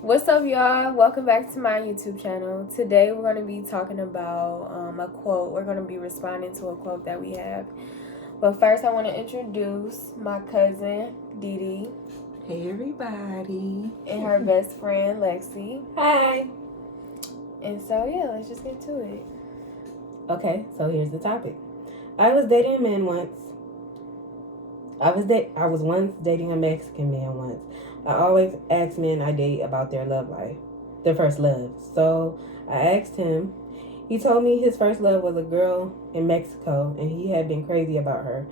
What's up, y'all? Welcome back to my YouTube channel. Today we're going to be talking about a quote. We're going to be responding to a quote that we have. But first, I want to introduce my cousin, Dee Dee. Hey, everybody. And her best friend, Lexi. Hi. And so, yeah, let's just get to it. Okay, so here's the topic. I was dating a man once. I was once dating a Mexican man once. I always ask men I date about their love life, their first love. So I asked him. He told me his first love was a girl in Mexico, and he had been crazy about her.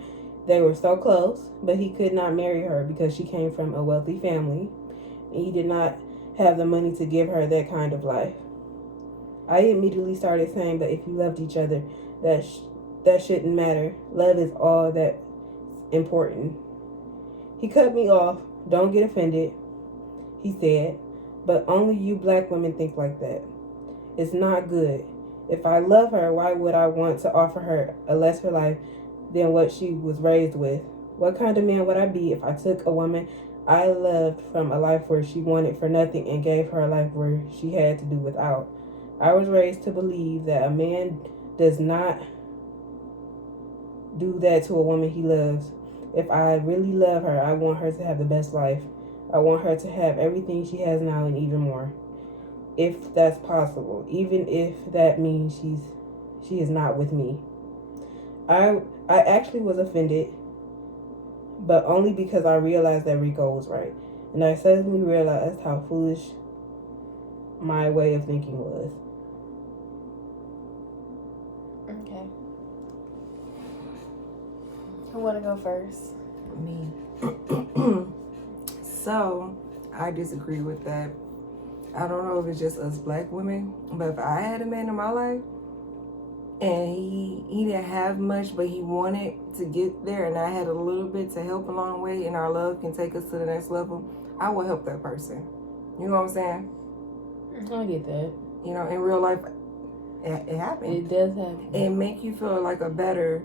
They were so close, but he could not marry her because she came from a wealthy family, and he did not have the money to give her that kind of life. I immediately started saying that if you loved each other, that shouldn't matter. Love is all that's important. He cut me off. Don't get offended, he said, but only you black women think like that. It's not good. If I love her, why would I want to offer her a lesser life than what she was raised with? What kind of man would I be if I took a woman I loved from a life where she wanted for nothing and gave her a life where she had to do without? I was raised to believe that a man does not do that to a woman he loves. If I really love her, I want her to have the best life. I want her to have everything she has now and even more. If that's possible, even if that means she is not with me. I actually was offended, but only because I realized that Rico was right. And I suddenly realized how foolish my way of thinking was. Okay. Who want to go first? Me. So, I disagree with that. I don't know if it's just us black women, but if I had a man in my life and he didn't have much, but he wanted to get there, and I had a little bit to help along the way, and our love can take us to the next level, I will help that person. You know what I'm saying? I get that. You know, in real life, it happens. It does happen. It make you feel like a better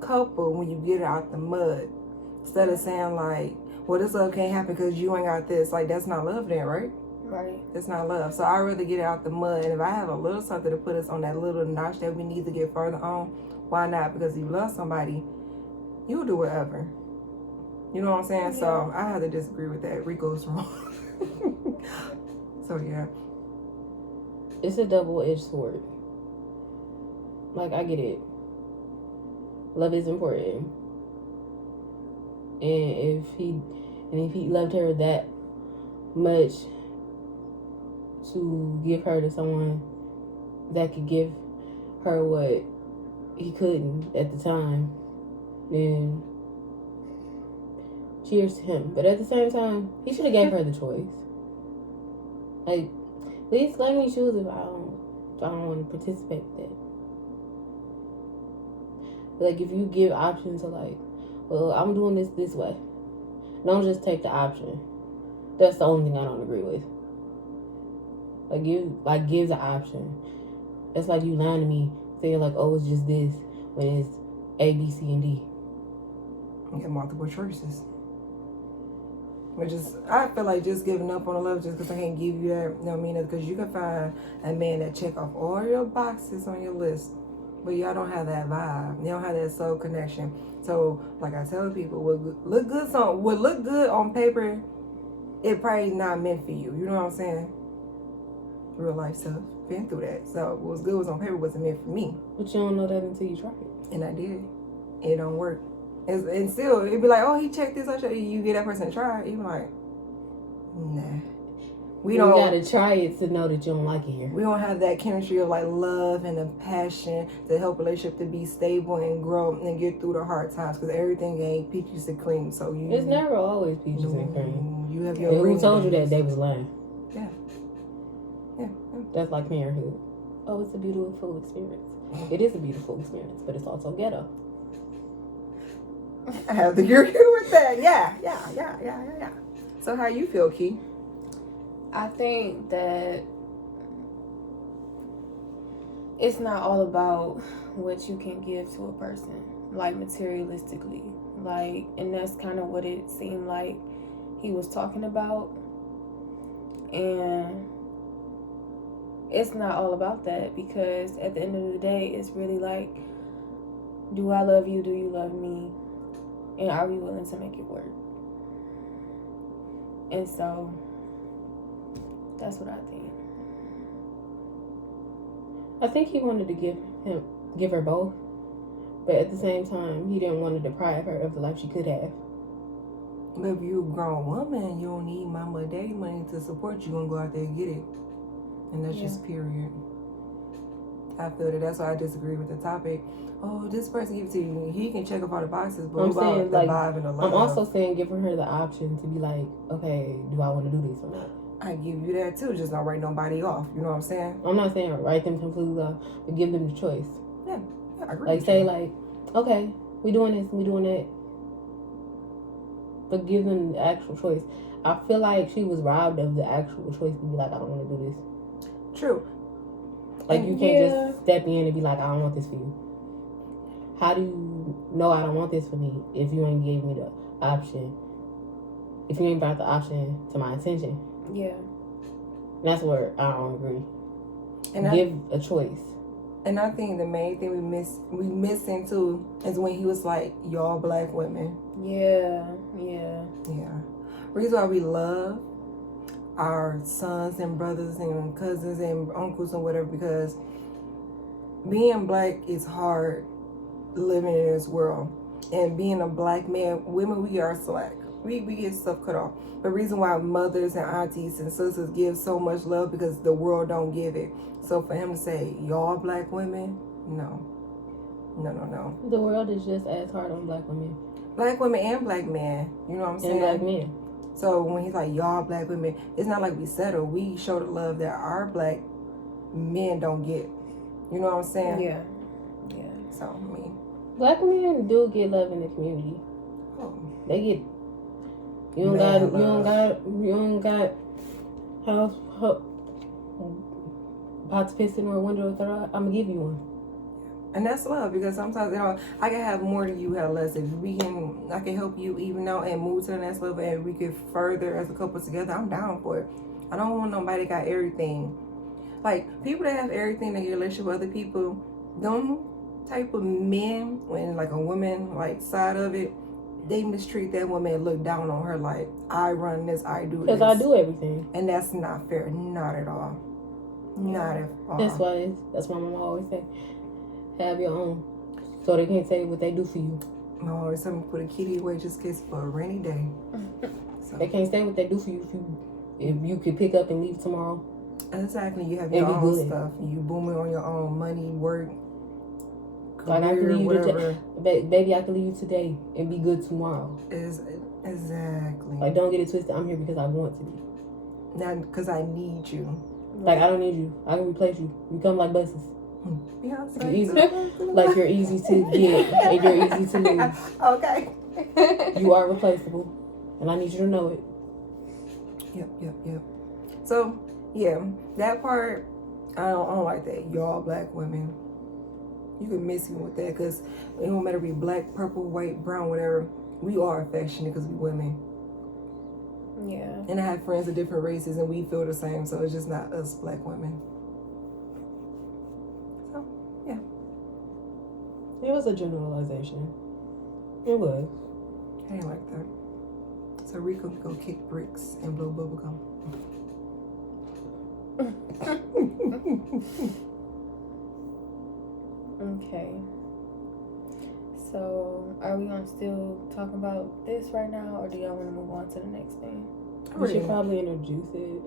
couple when you get it out the mud, instead of saying like, well, this love can't happen because you ain't got this. Like, that's not love then, right? Right. That's not love. So I'd rather get it out the mud, and if I have a little something to put us on that little notch that we need to get further on, why not? Because if you love somebody, you'll do whatever. You know what I'm saying? Yeah. So I have to disagree with that. Rico's wrong. So yeah, It's a double-edged sword. Like, I get it. Love is important. And if he loved her that much to give her to someone that could give her what he couldn't at the time, then cheers to him. But at the same time, he should have gave her the choice. Like, at least let me choose if I don't want to participate with that. Like, if you give options to, like, well, I'm doing this way, don't just take the option. That's the only thing I don't agree with. Give the option. That's like you lying to me, saying like, oh, it's just this, when it's A, B, C, and D. you get multiple choices. I feel like just giving up on the love just because I can't give you that, you know what I mean? Because you can find a man that check off all your boxes on your list, but y'all don't have that vibe. You don't have that soul connection. So, like I tell people, what look good on paper, it probably not meant for you. You know what I'm saying? Real life stuff. Been through that. So, what was good was on paper wasn't meant for me. But you don't know that until you try it. And I did. It don't work. And still, it'd be like, oh, he checked this. You get that person to try it. You be like, nah. You gotta try it to know that you don't like it here. We don't have that chemistry of like love and the passion to help a relationship to be stable and grow and get through the hard times, because everything ain't peaches and cream. So it's never always peaches and cream. You have your. And who told you that they was lying? Yeah. That's like parenthood. Oh, it's a beautiful experience. It is a beautiful experience, but it's also ghetto. I have to agree with that. Yeah. So how you feel, Key? I think that it's not all about what you can give to a person, like materialistically. Like, and that's kind of what it seemed like he was talking about. And it's not all about that, because at the end of the day, it's really like, do I love you? Do you love me? And are we willing to make it work? And so that's what I think. I think he wanted to give her both, but at the same time, he didn't want to deprive her of the life she could have. But if you're a grown woman, you don't need mama or daddy money to support you. You're going to go out there and get it. And that's just period. I feel that's why I disagree with the topic. Oh, this person give it to you. He can check off all the boxes, but I'm saying, the like, vibe and the love. I'm also saying giving her the option to be like, okay, do I want to do this or not? I give you that too, just not write nobody off. You know what I'm saying? I'm not saying write them completely off, but give them the choice. Yeah, I agree. Like, say, like, okay, we doing this, we doing that. But give them the actual choice. I feel like she was robbed of the actual choice to be like, I don't want to do this. True. Like, you can't just step in and be like, I don't want this for you. How do you know I don't want this for me if you ain't gave me the option? If you ain't brought the option to my attention? Yeah. And that's where I don't agree. And give a choice. And I think the main thing we missing too is when he was like, y'all black women. Yeah. Reason why we love our sons and brothers and cousins and uncles and whatever, because being black is hard living in this world. And being a black man, women, we are slack. We get stuff cut off. The reason why mothers and aunties and sisters give so much love, because the world don't give it. So for him to say, y'all black women, no. The world is just as hard on black women. Black women and black men. You know what I'm saying? And black men. So when he's like, y'all black women, it's not like we settle. We show the love that our black men don't get. You know what I'm saying? Yeah. So, I mean. Black women do get love in the community. Oh. They get... You don't got house pot to piss in or a window to throw out. I'm gonna give you one. And that's love, because sometimes, I can have more than you have less. If I can help you even out and move to the next level, and we could further as a couple together, I'm down for it. I don't want nobody got everything. Like, people that have everything in your relationship with other people, them type of men, when like a woman like side of it, they mistreat that woman and look down on her like, I run this, I do this. Because I do everything. And that's not fair. Not at all. Not at all. That's why my mama always say, have your own. So they can't say what they do for you. No, somebody put a kitty away just in case for a rainy day. So. They can't say what they do for you if you could pick up and leave tomorrow. Exactly. You have your own stuff. You booming on your own money, work, career, like I can leave whatever. Baby, I can leave you today and be good tomorrow. Exactly. Like, don't get it twisted. I'm here because I want to be. Not because I need you. Like, I don't need you. I can replace you. You come like buses. Beyonce. You're easy. Like, you're easy to get and you're easy to lose. Okay. You are replaceable. And I need you to know it. Yep. So, yeah, that part, I don't like that. Y'all black women. You can miss me with that, because it don't matter if we black, purple, white, brown, whatever. We are affectionate because we women. Yeah. And I have friends of different races and we feel the same, so it's just not us black women. So, yeah. It was a generalization. It was. I didn't like that. So Rico can go kick bricks and blow bubblegum. Okay. So, are we gonna still talk about this right now, or do y'all want to move on to the next thing? We should probably introduce it.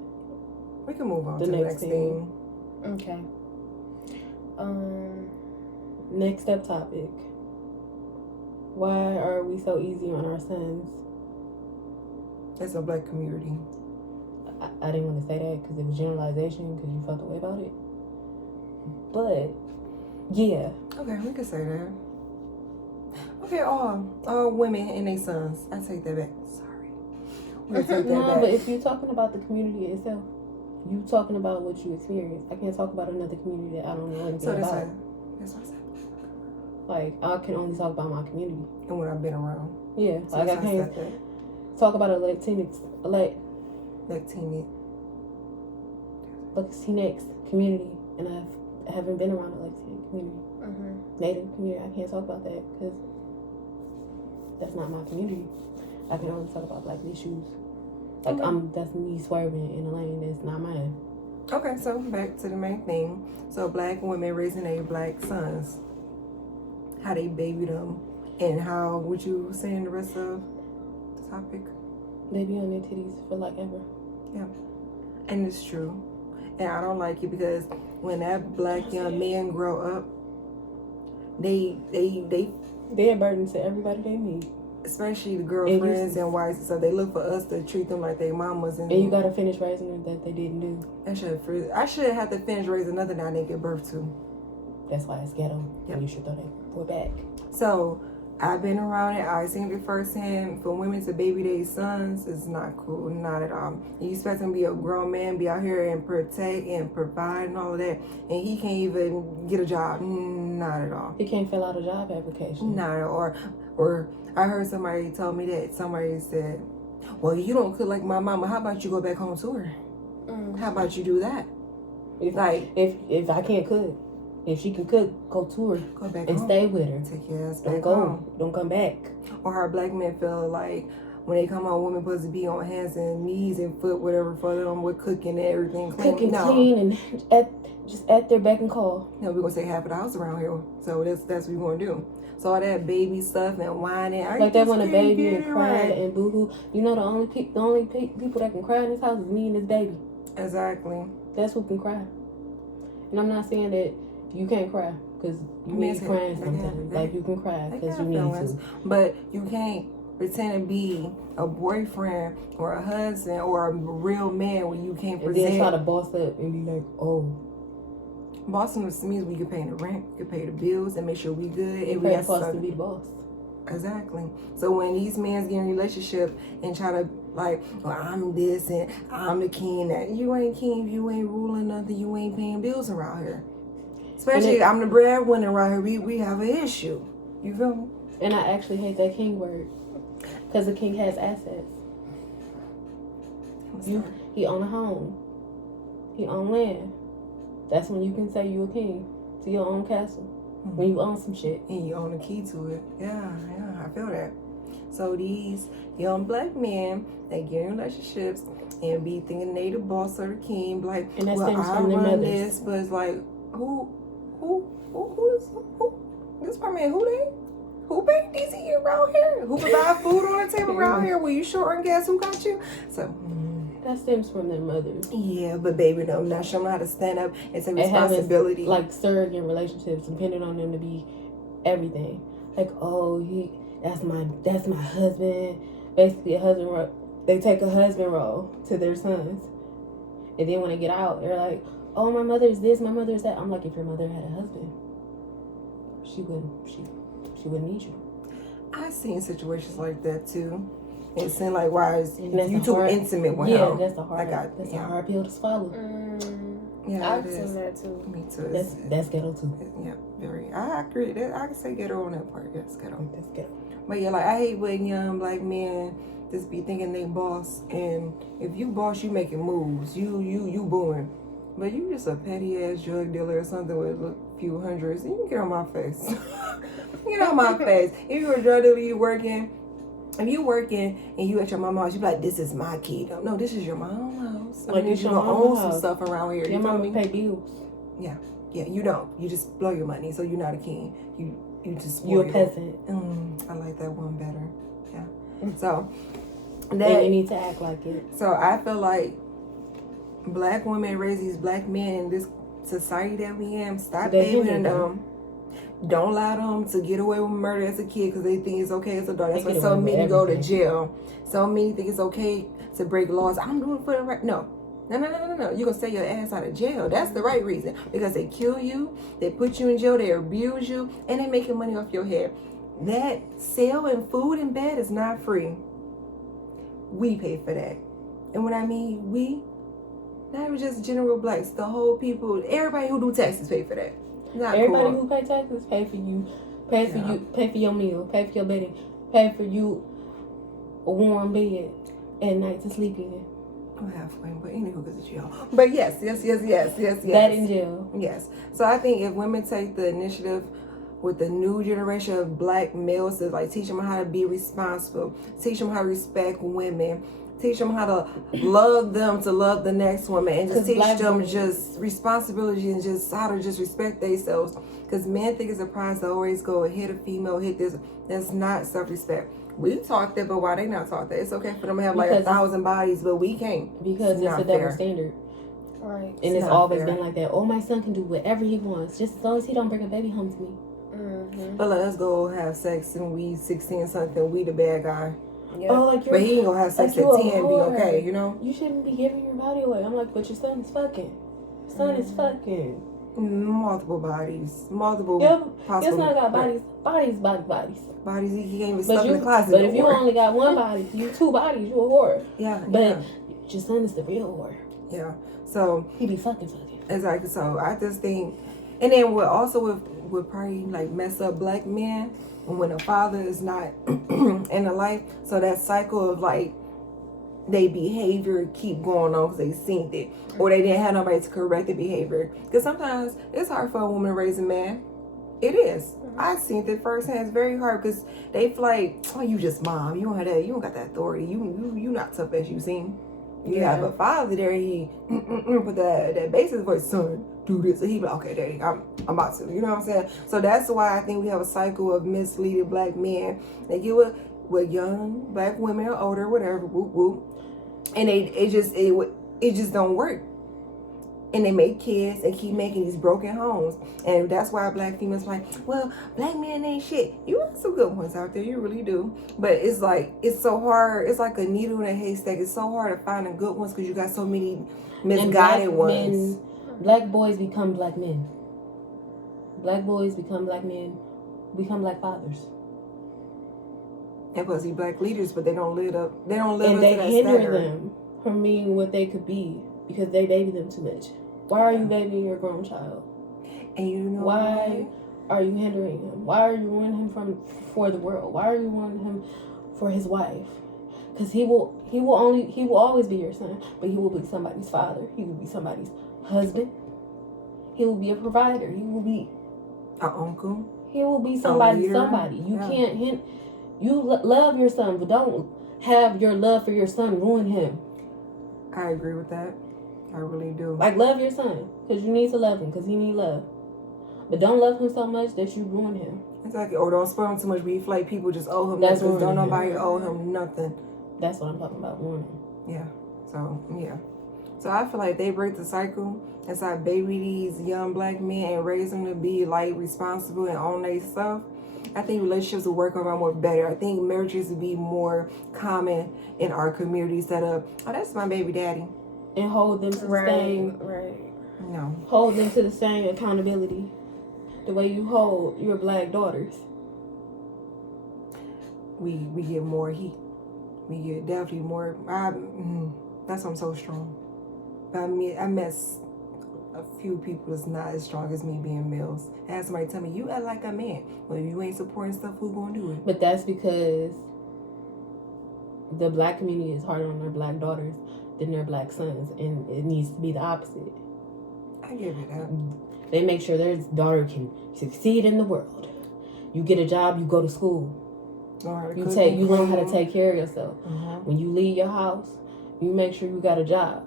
We can move on to the next thing. Okay. Next up topic. Why are we so easy on our sons? That's a black community. I didn't want to say that because it was generalization, because you felt the way about it. But, yeah. Okay, we can say that. Okay, all women and their sons. I take that back. Sorry. I take that back. But if you're talking about the community itself, you talking about what you experienced. I can't talk about another community that I don't know anything about. That's what I said. Like, I can only talk about my community. And what I've been around. Yeah, So like I can't talk about a Latinx. Latinx community, and I haven't been around the Latinx community, Native community. I can't talk about that because that's not my community. I can only talk about Black issues. Like that's me swerving in a lane that's not mine. Okay, so back to the main thing. So Black women raising their Black sons, how they baby them, and how would you say in the rest of the topic? They be on their titties for like ever. Yeah, and it's true. And I don't like it because when that Black young men grow up, they're a burden to everybody they meet. Especially the girlfriends and wives, so they look for us to treat them like their mamas. And you gotta finish raising them that they didn't do. I should have to finish raising another now they give birth to. That's why it's ghetto. Yep. You should throw that boy back. So I've been around it. I've seen it firsthand. For women to baby their sons is not cool, not at all. You expect him to be a grown man, be out here and protect and provide and all of that, and he can't even get a job. Not at all. He can't fill out a job application. Not at all. Or I heard somebody tell me that somebody said, "Well, you don't cook like my mama. How about you go back home to her? How about you do that?" If I can't cook, if she can cook, go to her. Go back and home. Stay with her. Take your ass Don't back go. home. Don't come back. Or how Black men feel like when they come home, women supposed to be on hands and knees and foot, whatever, for them with cooking and everything. Cooking clean and just at their beck and call. No, we're gonna take half of the house around here. So that's what we're gonna do. So all that baby stuff and whining, like they want a baby and cry and boo-hoo. You know the only people that can cry in this house is me and this baby. Exactly. That's who can cry. And I'm not saying that you can't cry because you need crying sometimes. Like you can cry because you need to. But you can't pretend to be a boyfriend or a husband or a real man when you can't present. And then try to boss up and be like, oh. Bossing means we can pay the rent, we can pay the bills, and make sure we good. And we have to be the boss. Exactly. So when these men get in a relationship and try to like, well, I'm this and I'm the king, that you ain't king, you ain't ruling nothing, you ain't paying bills around here. Especially I'm the breadwinner around here. We have an issue. You feel me? And I actually hate that king word because the king has assets. He own a home. He own land. That's when you can say you a king to your own castle. When you own some shit. And you own the key to it. Yeah, I feel that. So these young Black men, they get in relationships and be thinking they the boss or the king. Like, and that well, stems I from their run mothers. this, but it's like, who this my man, who baked these here around here? Who provide food on the table around here? Were you short on gas? Who got you? So that stems from their mothers. Yeah, but baby, no, I'm not showing them how to stand up and take responsibility. Having, like surrogate relationships, depending on them to be everything. Like, oh, that's my husband. Basically, a husband role. They take a husband role to their sons, and then when they get out, they're like, oh, my mother is this, my mother is that. I'm like, if your mother had a husband, she wouldn't need you. I've seen situations like that too. It seemed like, why is you too intimate with him? Yeah, that's a hard pill to swallow. Yeah, I've seen that too. Me too. That's ghetto too. Yeah, very. I agree. I can say ghetto on that part. Yes, ghetto. That's ghetto. But yeah, like I hate when young Black men just be thinking they boss, and if you boss, you making moves. You booing. But you just a petty ass drug dealer or something with a few hundreds. You can get on my face. Get on my face. If you're a drug dealer, if you working and you at your mama's house, you be like, this is my kid. No, this is your mom's house. Like you gonna own some stuff around here. Your mama pay bills. Yeah, you don't. You just blow your money, so you're not a king. You just you're a peasant. I like that one better. Yeah. So that you need to act like it. So I feel like Black women raise these Black men in this society that we in. Stop babying them. Don't allow them to get away with murder as a kid because they think it's okay as a adult. That's why so many go to jail. So many think it's okay to break laws. I'm doing it for the right. No. You're going to stay your ass out of jail. That's the right reason. Because they kill you, they put you in jail, they abuse you, and they making money off your head. That selling food in bed is not free. We pay for that. And when I mean we, not even just general Blacks, the whole people, everybody who do taxes pay for that. Everybody who pay taxes pay for you, pay for your meal, pay for your bedding, pay for you a warm bed at night to sleep in. I'm halfway, but anywho, because it's jail. But yes. That in jail. Yes. So I think if women take the initiative with the new generation of black males to like teach them how to be responsible, teach them how to respect women, teach them how to love them to love the next woman, and just teach them just responsibility and just how to just respect themselves. Because men think it's a prize to always go hit a female, hit this. That's not self-respect. We taught that, but why they not taught that? It's okay for them to have like 1,000 bodies, but we can't. Because it's a double standard. Right. And it's always been like that. Oh, my son can do whatever he wants, just as long as he don't bring a baby home to me. Mm-hmm. But let's go have sex and we 16 something, we the bad guy. Yep. Oh, like but he ain't gonna have sex like at 10 and be okay, you know? You shouldn't be giving your body away. I'm like, but your son is fucking. Son is fucking. Multiple bodies. Multiple possible. Your son got bodies. Bodies. Bodies, he can't even stuff in the closet. But if you only got one body, you 2 bodies, you a whore. Yeah. But your son is the real whore. Yeah. So he be fucking. Exactly. So I just think, and then what also would probably like mess up black men when a father is not in the life. So that cycle of like they behavior keep going on because they seen it, or they didn't have nobody to correct the behavior. Because sometimes it's hard for a woman to raise a man. It is. I seen it firsthand. It's very hard because they feel like, oh, you just mom. You don't have that. You don't got that authority. You not tough as you seem. You have a father there. He put that basis voice, son, do this, and he be like, okay, daddy, I'm about to. You know what I'm saying? So that's why I think we have a cycle of misleading black men. They get with young black women or older, whatever, whoop whoop, and it just don't work. And they make kids and keep making these broken homes. And that's why black females like, well, black men ain't shit. You got some good ones out there. You really do. But it's like, it's so hard. It's like a needle in a haystack. It's so hard to find the good ones because you got so many misguided ones. Black boys become black men. Black boys become black men. Become black fathers. And plus, these black leaders, but they don't live up to that standard. And they hinder them from being what they could be because they baby them too much. Why are you babying your grown child? And you know why are you hindering him? Why are you ruining him for the world? Why are you ruining him for his wife? Because he will always be your son, but he will be somebody's father. He will be somebody's husband. He will be a provider. He will be an uncle. He will be somebody. You can't hint. You love your son, but don't have your love for your son ruin him. I agree with that. I really do. Like, love your son, because you need to love him, because he need love. But don't love him so much that you ruin him. Exactly. Or don't spoil him too much where you feel like people just owe him That's nothing. Don't nobody owe him nothing. That's what I'm talking about, ruining. Yeah. So I feel like they break the cycle and start baby these young black men and raise them to be like responsible and own their stuff. I think relationships will work around more better. I think marriages will be more common in our communities that oh, that's my baby daddy. And hold them to the same. Right. No. Hold them to the same accountability. The way you hold your black daughters. We get more heat. We get definitely more. That's why I'm so strong. But I met a few people that's not as strong as me being males. I had somebody tell me, you act like a man. Well, if you ain't supporting stuff, who gonna do it? But that's because the black community is harder on their black daughters than their black sons, and it needs to be the opposite. I give it that. They make sure their daughter can succeed in the world. You get a job, you go to school. You learn how to take care of yourself. When you leave your house, you make sure you got a job.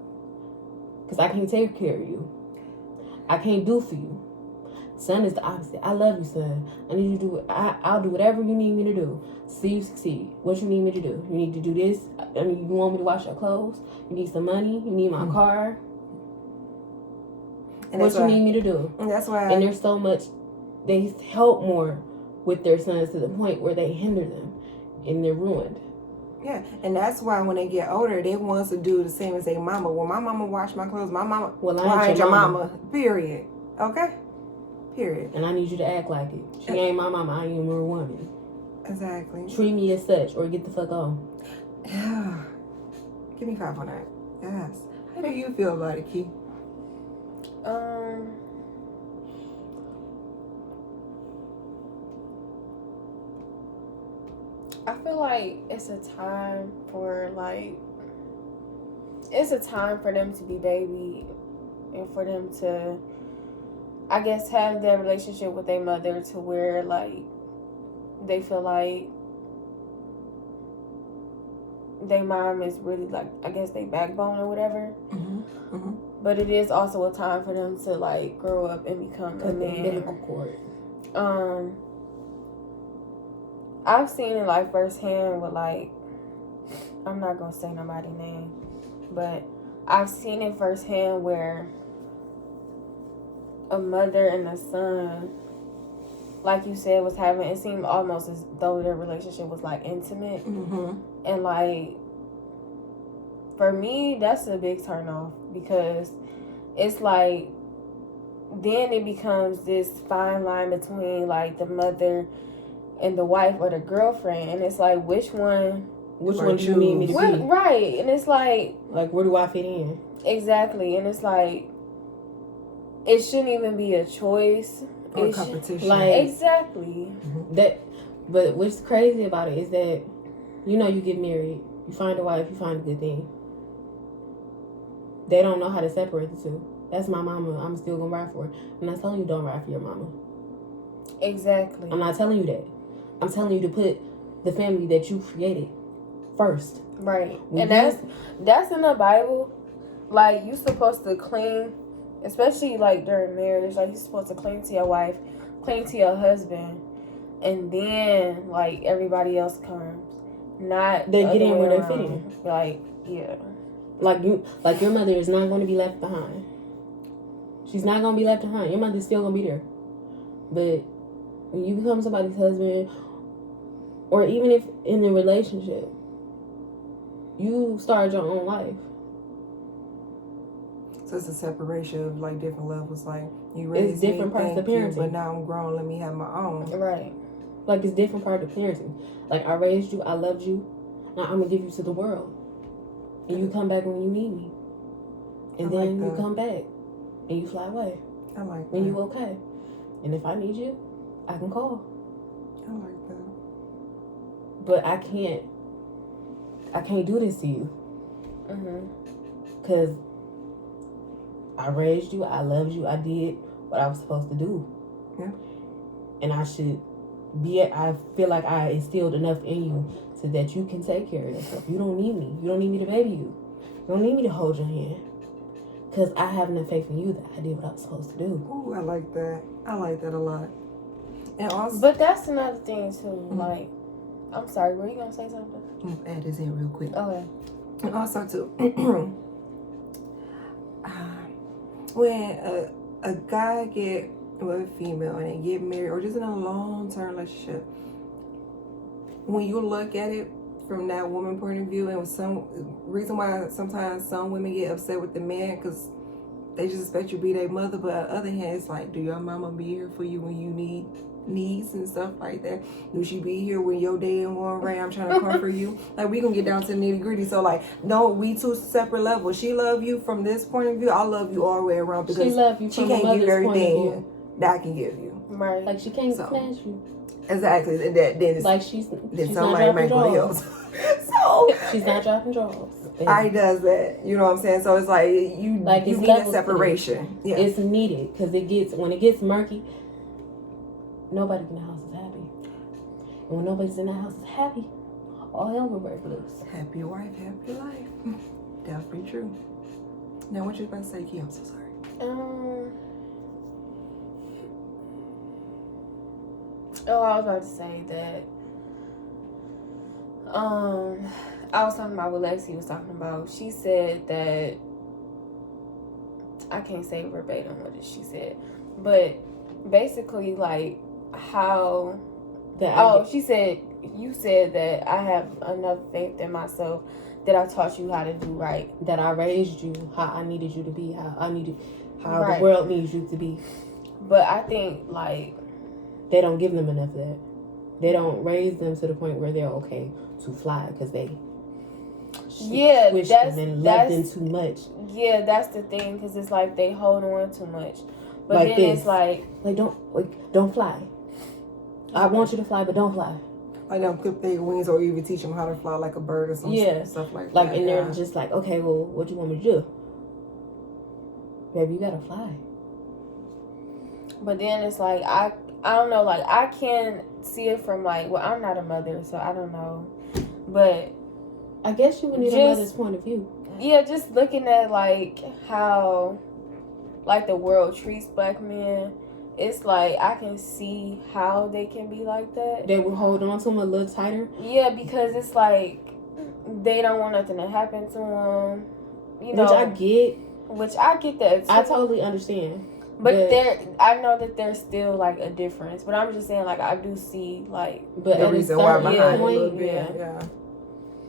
Because I can't take care of you. I can't do for you. Son is the opposite. I love you, son. I need you to do. I'll do whatever you need me to do. See you succeed. What you need me to do? You need to do this. I mean, you want me to wash your clothes? You need some money? You need my car? And what you need me to do? And that's why. And there's so much. They help more with their sons to the point where they hinder them, and they're ruined. Yeah, and that's why when they get older, they want to do the same as their mama. Well, my mama washed my clothes. My mama. Well, I ain't your mama. Period. Okay. Period. And I need you to act like it. She ain't my mama. I am her woman. Exactly. Treat me as such, or get the fuck on. Yeah. Give me 5 on that. Yes. How do you feel about it, Key? I feel like it's a time for like it's a time for them to be baby and for them to, I guess, have their relationship with their mother to where, like, they feel like their mom is really, like, I guess, their backbone or whatever. But it is also a time for them to, like, grow up and become a man. Umbilical cord. I've seen it, like, firsthand with, like, I'm not gonna say nobody's name, but I've seen it firsthand where a mother and a son, like you said, was having, it seemed almost as though their relationship was, like, intimate. And, like, for me, that's a big turn off, because it's like, then it becomes this fine line between, like, the mother and the wife or the girlfriend, and it's like, which one do you need me to be? Right. And it's like, where do I fit in? Exactly. And it's like, it shouldn't even be a choice or competition. Exactly. But what's crazy about it is that, you get married, you find a wife, you find a good thing. They don't know how to separate the two. That's my mama. I'm still gonna ride for her. I'm not telling you don't ride for your mama. Exactly. I'm not telling you that. I'm telling you to put the family that you created first. Right. And that's in the Bible. Like, you're supposed to cling, especially, like, during marriage. Like, you're supposed to cling to your wife, cling to your husband, and then, like, everybody else comes. Not they get in where they fit in. Like, yeah. Like your mother is not going to be left behind. She's not going to be left behind. Your mother's still going to be there. But when you become somebody's husband, or even if in a relationship, you start your own life. So it's a separation of, like, different levels. Like, you raised it's different me, parts of parenting. but now I'm grown. Let me have my own. Right. Like, it's different part of parenting. Like, I raised you, I loved you. Now I'm gonna give you to the world, and you come back when you need me, and then you come back, and you fly away. I like that. When you okay, and if I need you, I can call. I like that. But I can't do this to you. Cause I raised you, I loved you, I did what I was supposed to do. Yeah. And I feel like I instilled enough in you so that you can take care of yourself. You don't need me. You don't need me to baby you. You don't need me to hold your hand. Because I have enough faith in you that I did what I was supposed to do. Ooh, I like that. I like that a lot. And also, but that's another thing, too. Like, I'm sorry, were you going to say something? Add this in real quick. Okay. And also, too, when a guy get with a female and they get married, or just in a long-term relationship, when you look at it from that woman point of view, and some reason why sometimes some women get upset with the man, because they just expect you to be their mother, but on the other hand, it's like, do your mama be here for you when you need needs and stuff like that? Do she be here when your day ain't going right? I'm trying to comfort you. Like, we gonna get down to the nitty gritty. So, like, no, we two separate levels. She love you from this point of view. I love you all the way around, because she love you she from can't give you everything that I can give you. Right. Like, she can't snatch you. Exactly. Then like she's somebody might go else. So she's not dropping draws. I does that. You know what I'm saying? So it's like you need a separation. Yeah. It's needed, because when it gets murky, nobody in the house is happy. And when nobody's in the house is happy, all hell will break loose. Happy wife, happy life. Definitely true. Now, what you about to say, Kia? I'm so sorry. I was about to say that I was talking about what Lexi was talking about. She said that, I can't say verbatim what she said, but basically, like, how she said, you said that I have enough faith in myself that I taught you how to do right, that I raised you how I needed you to be, how right. The world needs you to be. But I think, like, they don't give them enough of that. They don't raise them to the point where they're okay to fly, because they love them too much. Yeah, that's the thing, because it's like they hold on too much. But like then it's like don't fly. I want you to fly, but don't fly. Like them clip their wings, or even teach them how to fly like a bird or some stuff like that. And they're just like, okay, well, what you want me to do? Baby, you gotta fly. But then it's like I don't know, like I can see it from like, well, I'm not a mother, so I don't know, but I guess you would need a mother's point of view. Yeah, just looking at like how like the world treats black men, it's like I can see how they can be like that. They will hold on to them a little tighter. Yeah, because it's like they don't want nothing to happen to them. You know, which I get that too. I totally understand. But I know that there's still like a difference. But I'm just saying, like, I do see like the reason why behind it. Yeah.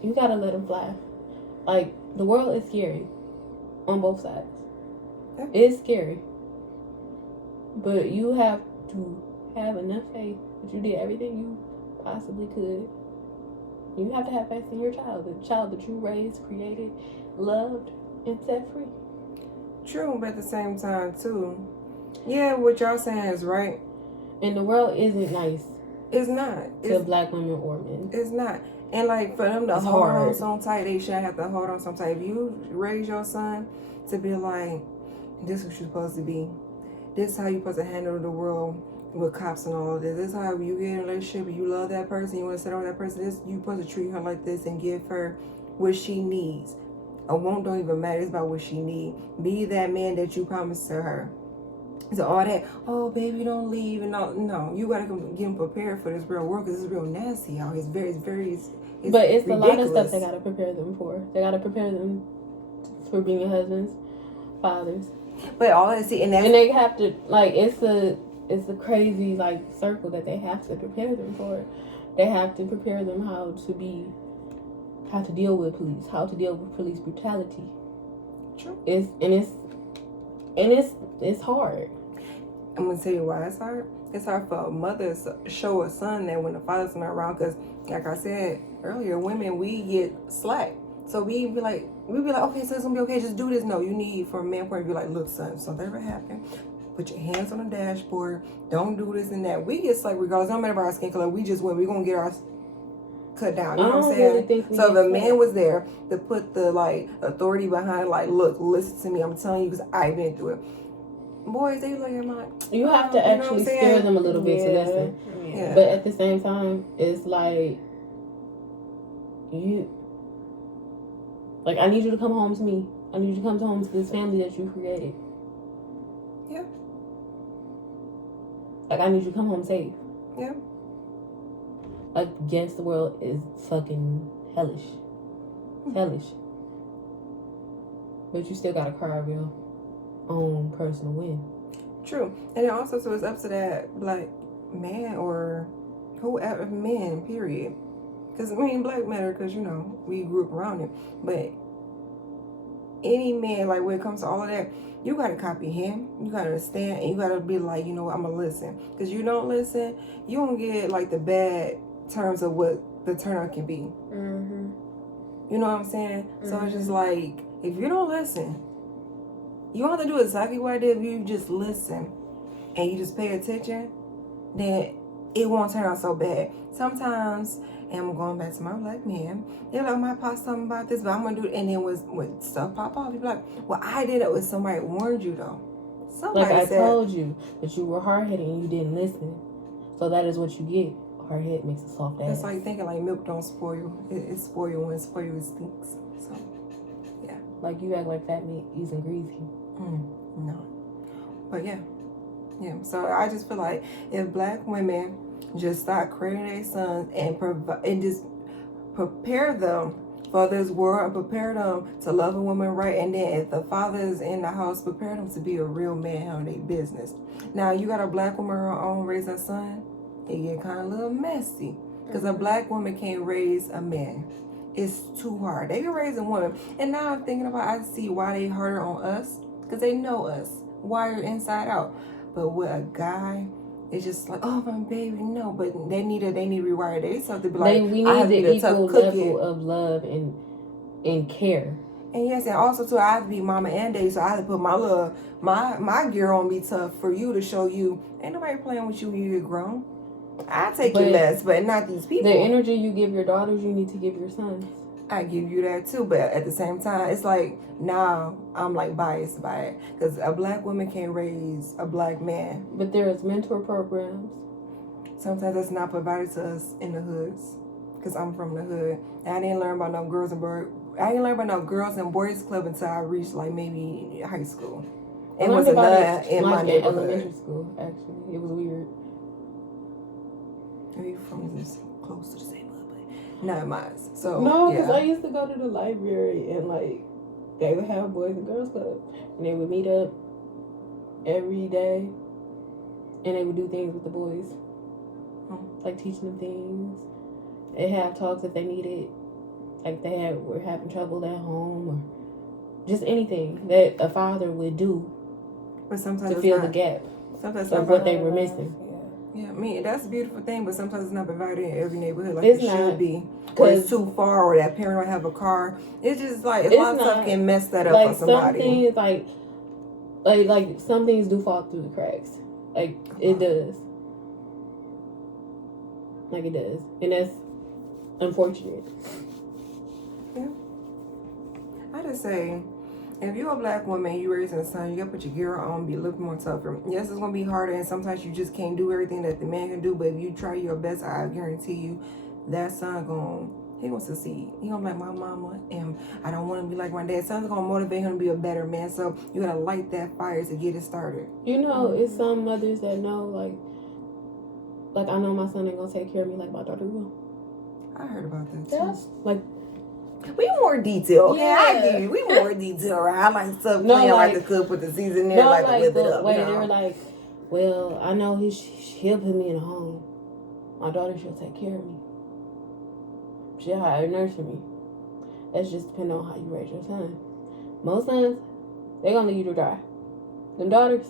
You gotta let them fly. Like, the world is scary on both sides. Yeah. It's scary. But you have to have enough faith that you did everything you possibly could. You have to have faith in your child, the child that you raised, created, loved, and set free. True, but at the same time, too, yeah, what y'all saying is right. And the world isn't nice. It's not. To black women or men. It's not. And like for them to hold on so tight, they shouldn't have to hold on so tight. If you raise your son to be like, this is what you're supposed to be. This is how you're supposed to handle the world with cops and all of this. This is how you get in a relationship. You love that person. You want to sit on that person. This you're supposed to treat her like this and give her what she needs. A won't don't even matter. It's about what she needs. Be that man that you promised to her. So all that, oh baby, don't leave and all. No, you gotta get them prepared for this real world because it's real nasty out. It's very, but it's ridiculous. A lot of stuff they gotta prepare them for. They gotta prepare them for being husbands, fathers. But all that, see, and they have to like it's a crazy like circle that they have to prepare them for. They have to prepare them how to deal with police, how to deal with police brutality. True. It's hard. I'm gonna tell you why it's hard. It's hard for a mother to show a son that when the father's not around, because like I said earlier, women, we get slack. So we be like, okay, so it's gonna be okay, just do this. No, you need, from a man point of view, like, look, son, something ever happened, put your hands on the dashboard, don't do this and that. We get slack regardless, no matter about our skin color, we're gonna get our cut down. You know what I'm saying? Really so the man was there to put the like authority behind, like, look, listen to me, I'm telling you because I've been through it. Boys, they look at my. You have to actually scare them a little bit to listen. Yeah. But at the same time, it's like I need you to come home to me. I need you to come home to this family that you created. Yeah. Like, I need you to come home safe. Yeah. Against the world is fucking hellish. Hellish. But you still gotta carve your own personal win. True. And then also, so it's up to that black man or whoever, man, period. Because, I mean, black matter because, you know, we grew up around it. But any man, like, when it comes to all of that, you got to copy him. You got to understand. And you got to be like, you know what, I'm going to listen. Because you don't listen, you don't get, like, the bad terms of what the turn on can be. Mm-hmm. You know what I'm saying? Mm-hmm. So it's just like, if you don't listen, you don't have to do exactly what I did. If you just listen and you just pay attention, then it won't turn out so bad. Sometimes, and I'm going back to my black man, they're like, I might pop something about this, but I'm going to do it. And then when stuff pop off, you be like, well, I did it with somebody warned you, though. Somebody I told you that you were hard-headed and you didn't listen. So that is what you get. Hard-head makes a soft ass. It's like thinking like milk don't spoil. It spoil when it spoil, it stinks. So, yeah. Like you act like fat meat isn't greasy. No. But yeah. Yeah. So I just feel like if black women just start creating their sons and just prepare them for this world and prepare them to love a woman right, and then if the father is in the house, prepare them to be a real man on their business. Now you got a black woman her own raising a son, it get kind of a little messy because a black woman can't raise a man. It's too hard. They can raise a woman, and now I'm thinking about, I see why they harder on us because they know us wired inside out. But with a guy, it's just like, oh my baby, no. But they need to rewire themselves to be like, we need the equal level of love and care. And yes, and also too, I have to be mama and daddy, so I have to put my gear on, be tough for you to show you ain't nobody playing with you when you get grown. I take But you less, but not these people. The energy you give your daughters, you need to give your sons. I give you that too, but at the same time, it's like now I'm like biased by it because a black woman can't raise a black man. But there's mentor programs. Sometimes that's not provided to us in the hoods, because I'm from the hood, and I didn't learn about no girls and boys club until I reached like maybe high school. It was another in my neighborhood. Elementary school, actually, it was weird. Maybe from this close to the same hood, but not mine. So no, because I used to go to the library and like they would have boys and girls club, and they would meet up every day, and they would do things with the boys. Like teaching them things. They have talks if they needed, like were having trouble at home or just anything that a father would do, but sometimes to fill the gap of what they were missing. Yeah, I mean that's a beautiful thing, but sometimes it's not provided in every neighborhood like it should be. Or it's too far, or that parent don't have a car. It's just like a lot of stuff can mess that up for somebody. Some things like some things do fall through the cracks. Like it does. Like it does. And that's unfortunate. Yeah. I just say, if you're a black woman, you raising a son, you gotta put your gear on, be a little more tougher. Yes, it's gonna be harder, and sometimes you just can't do everything that the man can do, but if you try your best, I guarantee you, that son he gonna succeed. He gonna be like my mama, and I don't want to be like my dad. Son's gonna motivate him to be a better man, so you gotta light that fire to get it started. You know, it's some mothers that know, like I know my son ain't gonna take care of me like my daughter will. I heard about that too. That's like we more detail. Okay, yeah. I give you. We more detail, right? I like stuff playing like the cook with the season there, like to whip it up. They were like, well, I know he'll put me in a home. My daughter, she'll take care of me. She'll hire a nurse for me. That's just depending on how you raise your son. Most sons, they gonna leave you to dry. Them daughters,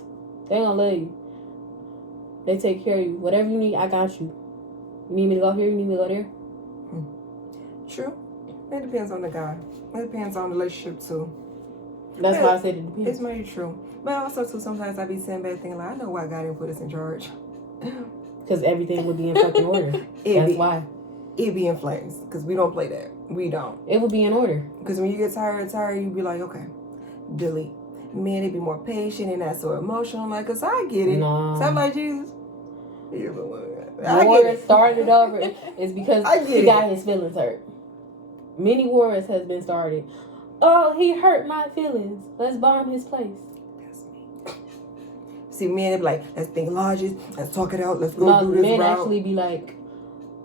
they gonna love you. They take care of you. Whatever you need, I got you. You need me to go here? You need me to go there? True. It depends on the guy. It depends on the relationship too. That's why I said it depends. It's very true. But also too, sometimes I be sitting back thinking like, I know why God didn't put us in charge. Because everything would be in fucking order. That's why. It be in flames. Because we don't play that. We don't. It would be in order. Because when you get tired, you be like, okay, delete. Men, they be more patient and not so emotional. Like, because I get it. No. So I'm like, Jesus. War started over is because he got his feelings hurt. Many wars has been started. Oh, he hurt my feelings. Let's bomb his place. That's me. See, men, they be like, let's think logic. Let's talk it out. Let's go do this men route. Actually be like,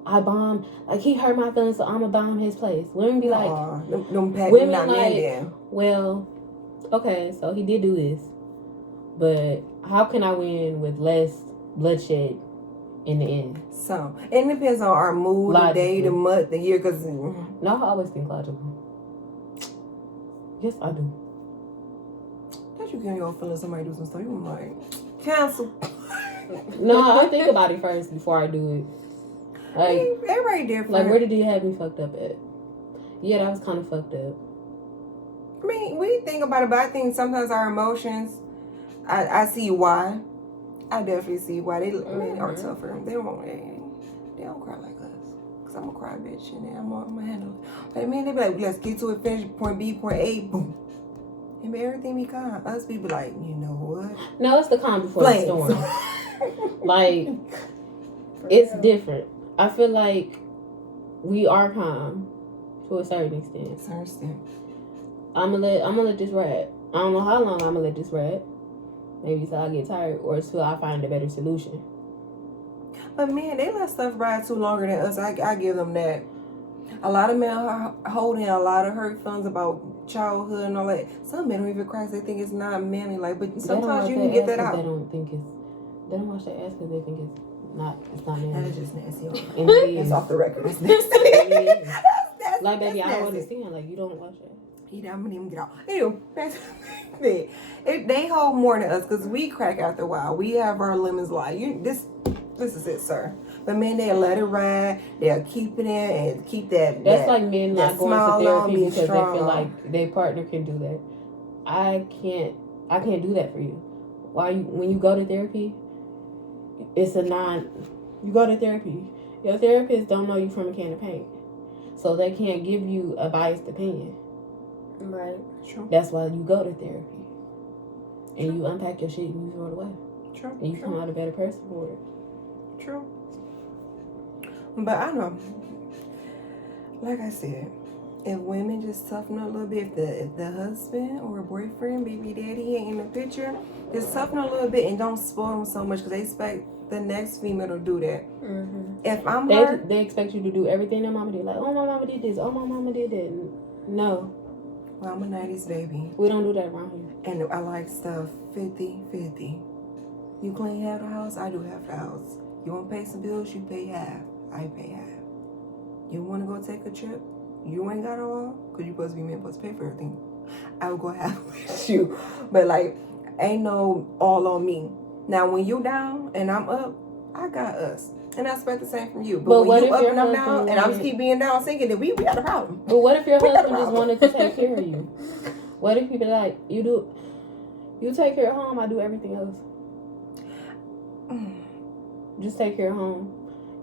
I bombed. Like, he hurt my feelings, so I'm going to bomb his place. Women be like, women not like, men then. Well, okay, so he did do this. But how can I win with less bloodshed in the end? So, it depends on our mood, the day, the month, the year. Because no, I always think logical. Yes, I do. Don't you get your feelings somebody do some stuff? You like, cancel. No, I think about it first before I do it. Like, everybody different. Like, where did he have me fucked up at? Yeah, that was kind of fucked up. I mean, we think about it, but I think sometimes our emotions, I see why. I definitely see why men are tougher. They don't cry like us. Because I'm a cry bitch and then I'm going to handle it. But I mean, they be like, let's get to it, finish point B, point A, boom. And everything be calm. Us people like, you know what? No, it's the calm before the storm. Like, it's different. I feel like we are calm to a certain extent. I'm gonna let this ride. I don't know how long I'm gonna let this ride. Maybe till I get tired or till I find a better solution. But man, they let stuff ride too longer than us. I give them that. A lot of men are holding a lot of hurt feelings about childhood and all that. Some men don't even cry because they think it's not manly. Like, but sometimes you can get that out. They don't wash their ass because they think it's not manly. That is just nasty. And it is. It's off the record. It's nasty. That's like, baby, I don't nasty. understand. Like, you don't wash it. I'm gonna even get out. Anyway, that's the thing. They hold more than us because we crack after a while. We have our lemons like this is it, sir. But men, they'll let it ride. They'll keep it in and keep that. That's like men not going to therapy because they feel like their partner can do that. I can't do that for you. When you go to therapy, it's a You go to therapy. Your therapist don't know you from a can of paint. So they can't give you a biased opinion. Right. True. That's why you go to therapy. And you unpack your shit and you throw it away. True. And you come out a better person for it. True. But I know, like I said, if women just toughen up a little bit, if the husband or boyfriend, baby daddy ain't in the picture, just toughen up a little bit and don't spoil them so much because they expect the next female to do that. Mm-hmm. If I'm her, They expect you to do everything their mama did. Like, oh, my mama did this. Oh, my mama did that. No. well, I'm a 90s baby. We don't do that around here. And I like stuff 50-50. You clean half the house, I do half the house. You want to pay some bills, you pay half. I pay half. You want to go take a trip? You ain't got it all, because you supposed to be men supposed to pay for everything. I will go half with you. But like, ain't no all on me. Now when you down and I'm up, I got us. And I expect the same from you. But when you up and I'm down and I'm just keep being down thinking that we got a problem. But what if your husband just wanted to take care of you? What if you be like, you take care of home, I do everything else. Just take care of home.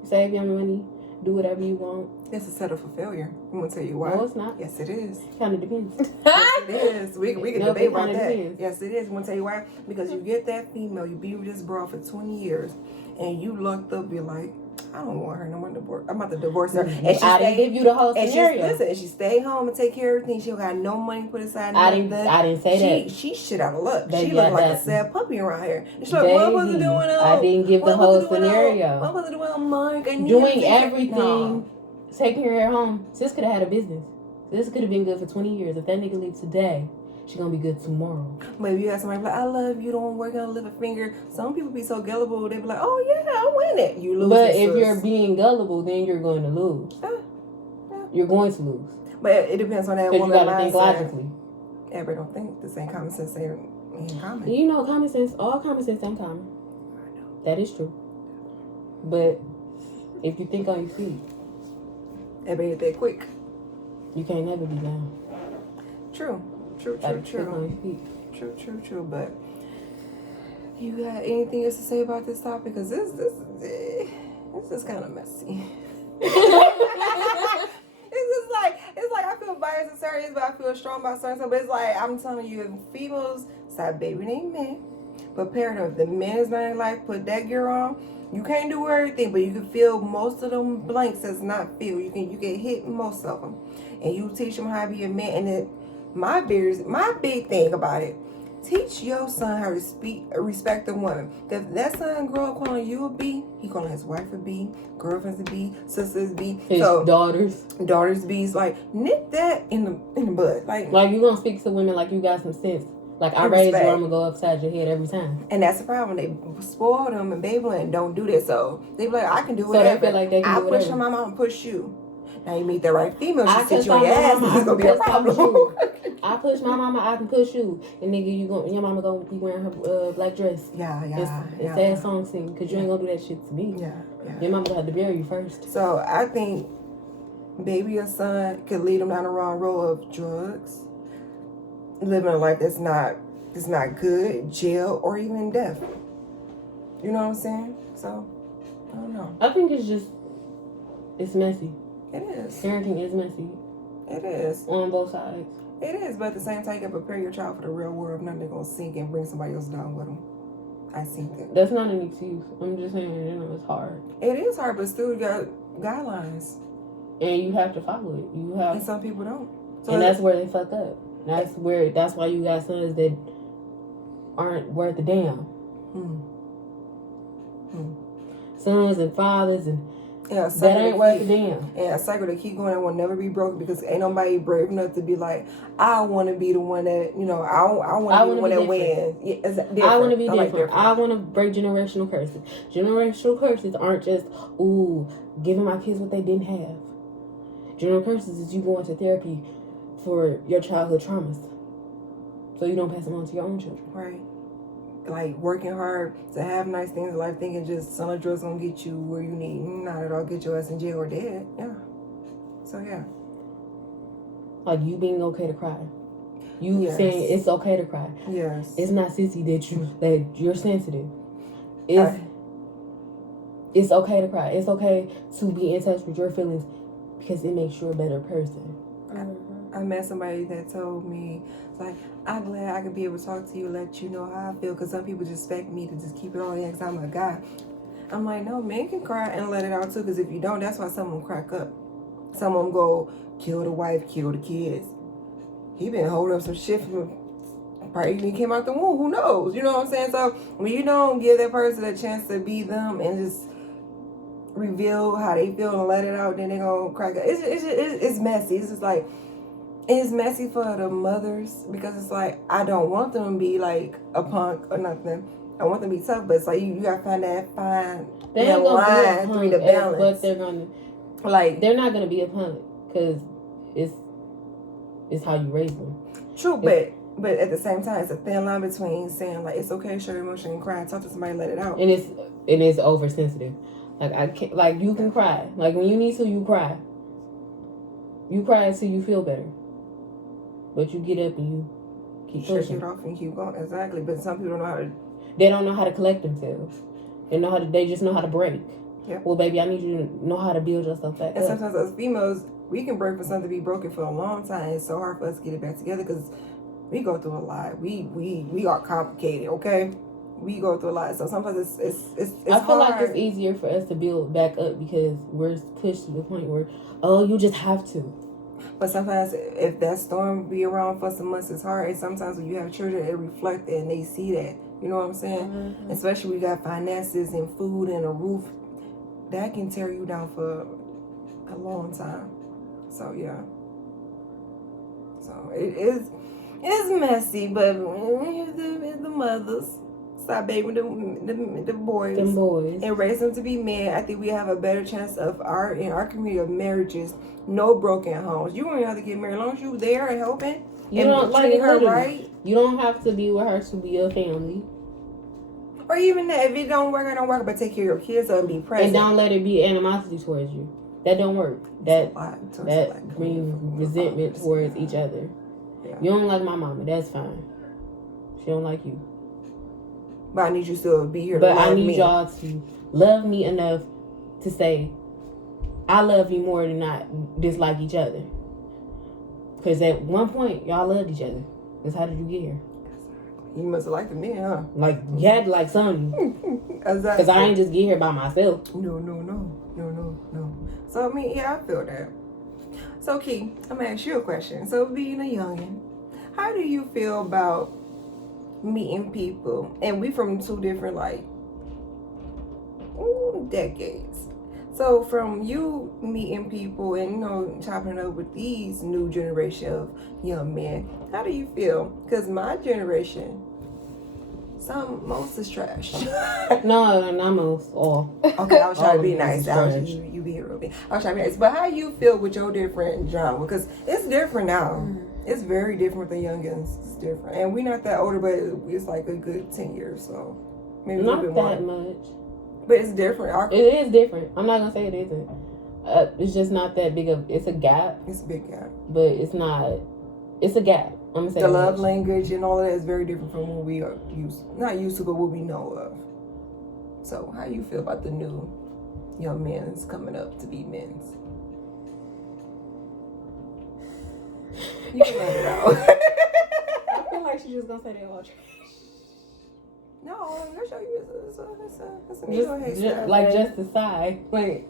Save your money. Do whatever you want. It's a setup for failure. I'm going to tell you why. No, it's not. Yes, it is. Kind of depends. Yes, it is. We can No, debate it about kinda that. depends. Yes, it is. I'm going to tell you why. Because you get that female, you be with this girl for 20 years, and you locked up, you're like, I don't want her no more. I'm about to divorce her. And she I didn't give you the whole scenario. And she stayed home and take care of everything. She don't got no money put aside. I didn't say that. She shit out of luck. Baby, she look like a sad puppy around here. And she's like, Baby, what am I supposed to do now? I didn't give the whole scenario. What am I supposed to do now, Mike? Doing everything, taking her at home. Sis could have had a business. This could have been good for 20 years. If that nigga leaves today, she gonna be good tomorrow. But if you got somebody like, I love you, don't work on lift a finger. Some people be so gullible, they be like, oh yeah, I win it. You lose. But if you're being gullible, then you're going to lose. You're going to lose. But it depends on that Because you woman gotta think mindset. logically. Everybody don't think the same common sense ain't in common. You know, common sense, all common sense ain't common. That is true. But if you think on your feet, Everybody ain't that quick. you can't never be down. True. Think on your feet. True. But you got anything else to say about this topic? Because this is kind of messy. It's like I feel biased in certain areas, but I feel strong about certain stuff. But it's like I'm telling you, if females stop babying men, prepare them. If the man is not in life, put that gear on. You can't do everything, but you can fill most of them blanks that's not filled. You can hit most of them, and you teach them how to be a man. And then my big thing about it, teach your son how to respect a woman. If that son grow up calling you a B, he calling his wife a B, girlfriends a B, sisters B, His daughters B's. Like nip that in the bud. Like you gonna speak to women like you got some sense. Like I raised you, I'm gonna go upside your head every time. And that's the problem. They spoil them and baby and don't do that. So they be like, I can do whatever. So they feel like they can do whatever. I push her mama and push you. Now you meet the right female, she sit you on your ass, it's gonna be a problem. I push my mama, I can push you. And nigga, your mama gonna be wearing her black dress. Yeah. It's sad song singing, because you ain't gonna do that shit to me. Yeah. Your mama gonna have to bury you first. So I think baby or son could lead them down the wrong road of drugs, living a life that's not good, jail, or even death. You know what I'm saying? So I don't know. I think it's messy. It is. Parenting is messy. It is. On both sides. It is, but at the same time, you can prepare your child for the real world. Nothing gonna sink and bring somebody else down with them. I see that. That's not an excuse. I'm just saying, it's hard. It is hard, but still, you got guidelines. And you have to follow it. And some people don't. So and that's where they fuck up. That's why you got sons that aren't worth a damn. Sons and fathers and that ain't worth a damn. Yeah, a cycle that keep going and will never be broken because ain't nobody brave enough to be like, I want to be the one that, I want to be the one that wins. Yeah, it's different. I want to be different. I want to break generational curses. Generational curses aren't just, giving my kids what they didn't have. Generational curses is you going to therapy for your childhood traumas, so you don't pass them on to your own children. Right. Like working hard to have nice things in life, thinking just selling drugs gonna get you where you need. Not at all, get your ass in jail or dead. Yeah. So yeah. Like you being okay to cry. You Yes. saying it's okay to cry. Yes. It's not sissy that you're sensitive. It's It's okay to cry. It's okay to be in touch with your feelings because it makes you a better person. Mm-hmm. I met somebody that told me, like, I'm glad I can be able to talk to you, let you know how I feel, because some people just expect me to just keep it on the because I'm a guy. I'm like, no, men can cry and let it out too, because if you don't, that's why some of them crack up. Some of them go kill the wife, kill the kids. He been holding up some shit from probably even came out the womb. Who knows? You know what I'm saying? So when you don't give that person a chance to be them and just reveal how they feel and let it out, then they gonna crack up. It's messy. It's just like, it's messy for the mothers because it's like, I don't want them to be like a punk or nothing. I want them to be tough, but it's like you gotta find that line through the balance. But they're gonna, like, they're not gonna be a punk because it's how you raise them. True, but at the same time, it's a thin line between saying like it's okay to show your emotion and cry, talk to somebody, let it out, and it's oversensitive. Like I can't, like you can cry, like when you need to, you cry. You cry until you feel better, but you get up and you keep pushing. Shake it off and keep going. Exactly, but some people don't know how to. They don't know how to collect themselves. They just know how to break. Yeah. Well, baby, I need you to know how to build yourself back up. And sometimes as females, we can break for something to be broken for a long time. It's so hard for us to get it back together because we go through a lot. We are complicated, okay? We go through a lot. So sometimes it's I feel hard. like it's easier for us to build back up because we're pushed to the point where, oh, you just have to. But sometimes if that storm be around for some months, it's hard. And sometimes when you have children, it reflects and they see that. You know what I'm saying? Mm-hmm. Especially when you got finances and food and a roof. That can tear you down for a long time. So, yeah. So, it's messy, but the mothers stop babying the boys. Them boys. And raise them to be men. I think we have a better chance in our community of marriages. No broken homes. You don't have to get married as long as you there and helping. You and don't like treating her literally. right. You don't have to be with her to be a family. Or even that, if it don't work, but take care of your kids and be present. And don't let it be animosity towards you. That don't work. That brings resentment towards each other. Yeah. You don't like my mama. That's fine. She don't like you. But I need you still to be here. But I need y'all to love me enough to say, I love you more than not dislike each other. Because at one point, y'all loved each other. Because how did you get here? You must have liked the men, huh? Like, you had to like something. Exactly. Because I ain't just get here by myself. No. So, I mean, yeah, I feel that. So, Key, I'm going to ask you a question. So, being a youngin', how do you feel about meeting people? And we from two different, like, decades. So, from you meeting people and, you know, chopping it up with these new generation of young men, how do you feel? Because my generation, most is trash. No, not most. All. Okay, I was trying to be nice. You be real big. I was trying to be nice. But how you feel with your different genre? Because it's different now. Mm-hmm. It's very different with the youngins. It's different. And we're not that older, but it's like a good 10 years. So maybe not a little bit that more. much. But it's different. It is different. I'm not going to say it isn't. It's just not that big of... It's a gap. It's a big gap. But it's not... It's a gap. I'm going to say the love language and all of that is very different from what we are not used to, but what we know of. So how you feel about the new young men's coming up to be men's? You can let it out. I feel like she's just going to say they all trash. No, I'm gonna show you. It's a needle hairstyle. Like just the side. Like,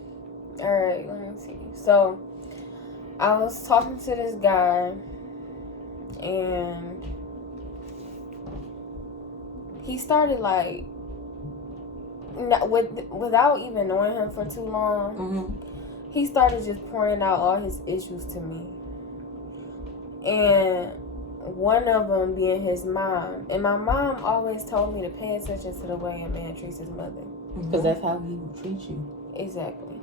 alright, let me see. So, I was talking to this guy, and he started like, without even knowing him for too long, Mm-hmm. he started just pouring out all his issues to me. And one of them being his mom. And my mom always told me to pay attention to the way a man treats his mother. because that's how he will treat you. Exactly.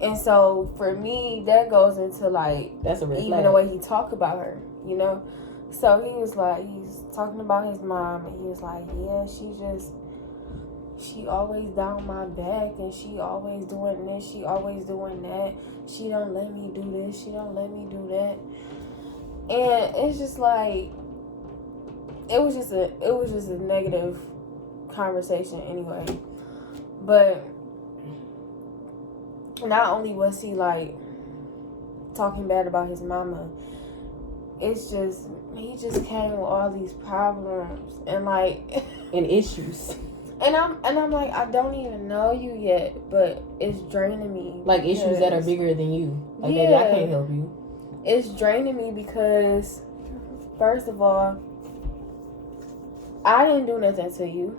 And so for me, that goes into like, that's a red even flag. the way he talk about her, you know. So he was like, he's talking about his mom, and he was like, yeah, she always down my back, and she always doing this, she always doing that. She don't let me do this, she don't let me do that. And it's just like, it was just a negative conversation anyway. But not only was he like talking bad about his mama, it's just he just came with all these problems and like and issues. And I'm like, I don't even know you yet, but it's draining me. Like issues that are bigger than you. Like, baby, I can't help you. It's draining me because, first of all, I didn't do nothing to you.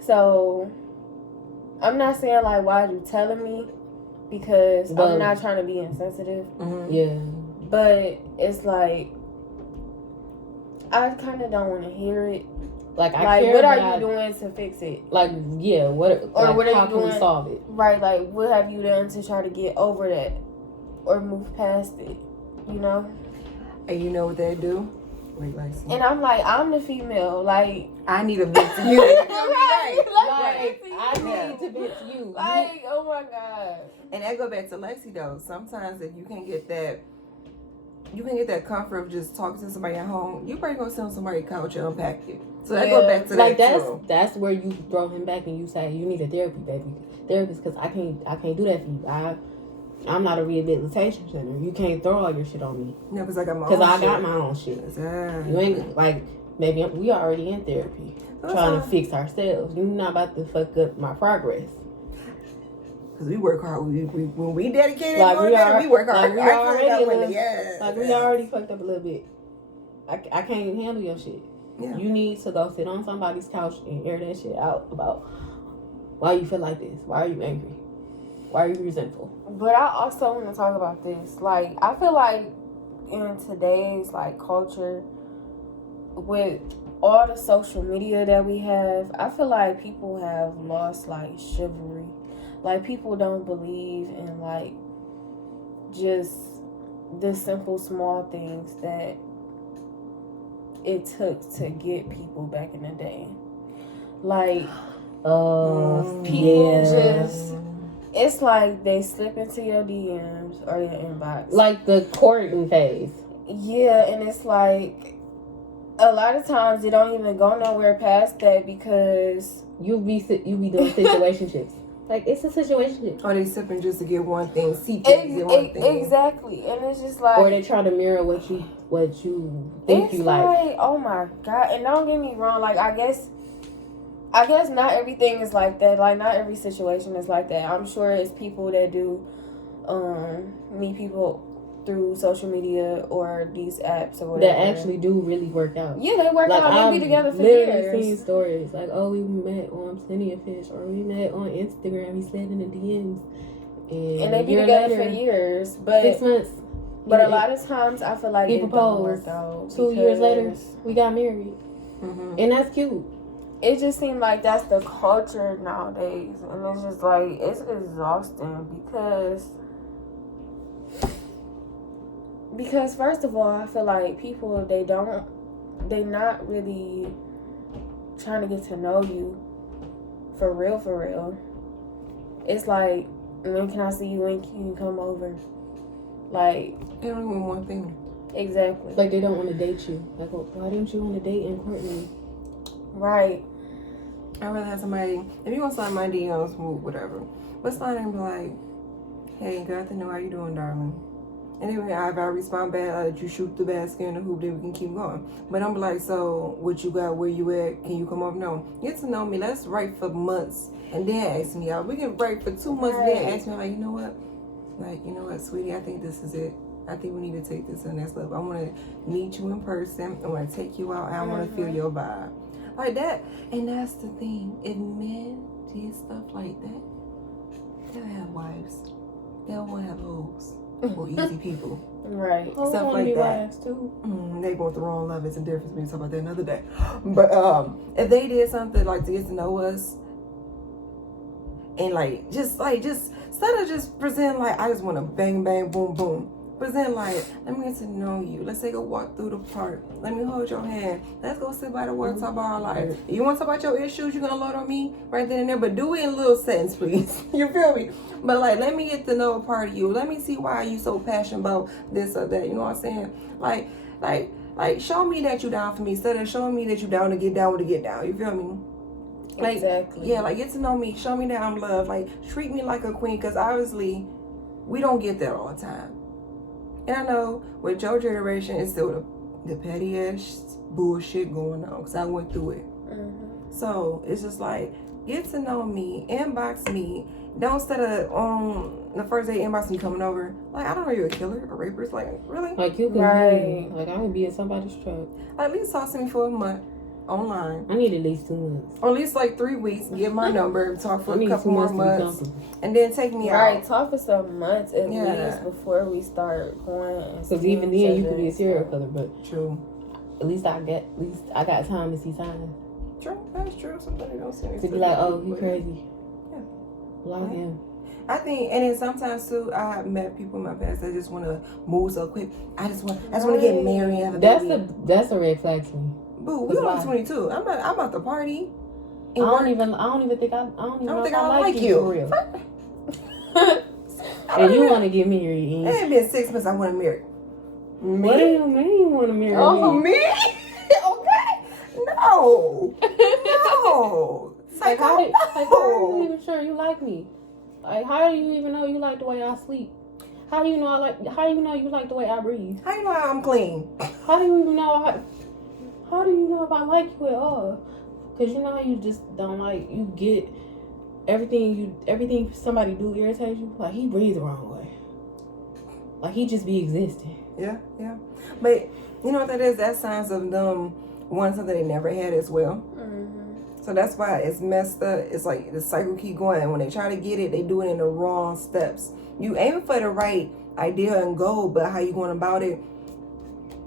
So, I'm not saying like, why are you telling me? Because I'm not trying to be insensitive. Mm-hmm. Yeah. But it's like, I kind of don't want to hear it. Like, what are you doing to fix it? Like, yeah, what? Or like, what are you doing? We solve it? Right, like, what have you done to try to get over that or move past it? You know. And you know what they do? Wait, and I'm like, I'm the female. Like, I need a vent to you. Right. I need to vent to you. Like, oh my god. And that go back to Lexi though. Sometimes if you can get that. You can get that comfort of just talking to somebody at home. You probably gonna sit on somebody's couch and unpack it. So that goes back to like that too. That's where you throw him back and you say you need a therapist, because I can't do that for you. I'm not a rehabilitation center. You can't throw all your shit on me. No, because I got my own shit. Because I got my own shit. Exactly. You ain't like maybe we already in therapy trying to fix ourselves. You're not about to fuck up my progress. Because we work hard. When we dedicated, like we work hard. Like we already fucked up a little bit. I can't even handle your shit. Yeah. You need to go sit on somebody's couch and air that shit out about why you feel like this. Why are you angry? Why are you resentful? But I also want to talk about this. Like, I feel like in today's like culture, with all the social media that we have, I feel like people have lost like chivalry. Like, people don't believe in, like, just the simple, small things that it took to get people back in the day. Like, people just... It's like they slip into your DMs or your inbox. Like the courting phase. Yeah, and it's like... A lot of times, it don't even go nowhere past that because... You be doing situationships. Like, it's a situation. Or they sipping just to get one thing, Exactly. And it's just like... Or they try to mirror what you think you like. It's oh my God. And don't get me wrong, like, I guess not everything is like that. Like, not every situation is like that. I'm sure it's people that do meet people through social media or these apps or whatever. That actually do really work out. Yeah, they work out. They be together for years. I've literally seen stories like, oh, we met on Plenty of Fish, or we met on Instagram. We slid in the DMs, and they be together for years. But 6 months. But a lot of times, I feel like he it proposed. don't work out. 2 years later, we got married, and that's cute. It just seemed like that's the culture nowadays, and it's just like it's exhausting because first of all, I feel like people they not really trying to get to know you for real. It's like, when can I see you? When can you come over? Like, they don't even want one thing. Exactly. Like, they don't want to date you. Like, why didn't you want to date and court me? Right. I'd rather have somebody, if you want to slide my DMs, whatever, but slide and be like, hey, good to know, how you doing, darling? Anyway, if I respond bad, I'll let you shoot the basket in the hoop, then we can keep going. But I'm like, so what you got, where you at, can you come up? No. Get to know me. Let's write for months and then ask me out. We can write for 2 months and then ask me, like, you know what, sweetie, I think this is it. I think we need to take this to the next level. I want to meet you in person. I want to take you out. And I want to feel your vibe. Like that. And that's the thing. If men did stuff like that, they'll have wives. They'll want to have hoes. Or easy people. Right. Stuff like that. Too. They want the wrong love. It's a difference. We can talk about that another day. But if they did something like to get to know us, and instead of just present like I just want to bang bang boom boom, present like, let me get to know you. Let's take a walk through the park. Let me hold your hand. Let's go sit by the water, talk about our life. You want to talk about your issues? You're gonna load on me right then and there, but do it in a little sentence, please. You feel me? But like, let me get to know a part of you. Let me see why you so passionate about this or that. You know what I'm saying? Like, show me that you down for me instead of showing me that you down to get down with the get down. You feel me? Like, exactly. yeah, like, get to know me. Show me that I'm loved. Like, treat me like a queen. Because obviously, we don't get that all the time. And I know with your generation, it's still the petty ass bullshit going on. Because I went through it. So, it's just like, get to know me. Inbox me. Don't instead of on the first day inbox me coming over. Like, I don't know you're a killer, a rapist. Like, really? Like, you could Right. be, like, I would be in somebody's truck. At least talk to me for a month. Online. I need at least 2 months. Or at least like 3 weeks. Get my number. Talk for I a need couple 2 more months to be months. comfortable. And then take me Right, out. talk for some months at Yeah. least before we start going. Because even then, you could be a serial killer, but True. at least I got time to see signs. True. That's true. Somebody don't see To be like, oh, he crazy. Yeah. Like him. I think, and then sometimes too, I met people in my past that just want to move so quick. I just want to get married and have a baby. That's a red flag to me. Boo, we only 22. I'm about to party. I don't even think I like you for real. And you want to get married? It ain't been 6 months. I want to marry. Me? What do you mean you want to marry Me? Okay. No. No. Like how are you even sure you like me? Like how do you even know you like the way I sleep? How do you know you like the way I breathe? How you know I'm clean? How do you even know how do you know if I like you at all? Cause you know how you just don't like, you get everything somebody do irritates you. Like he breathes the wrong way. Like he just be existing. Yeah. But you know what that is? That's signs of them wanting something they never had as well. So that's why it's messed up. It's like the cycle keep going. When they try to get it, they do it in the wrong steps. You aim for the right idea and goal, but how you going about it,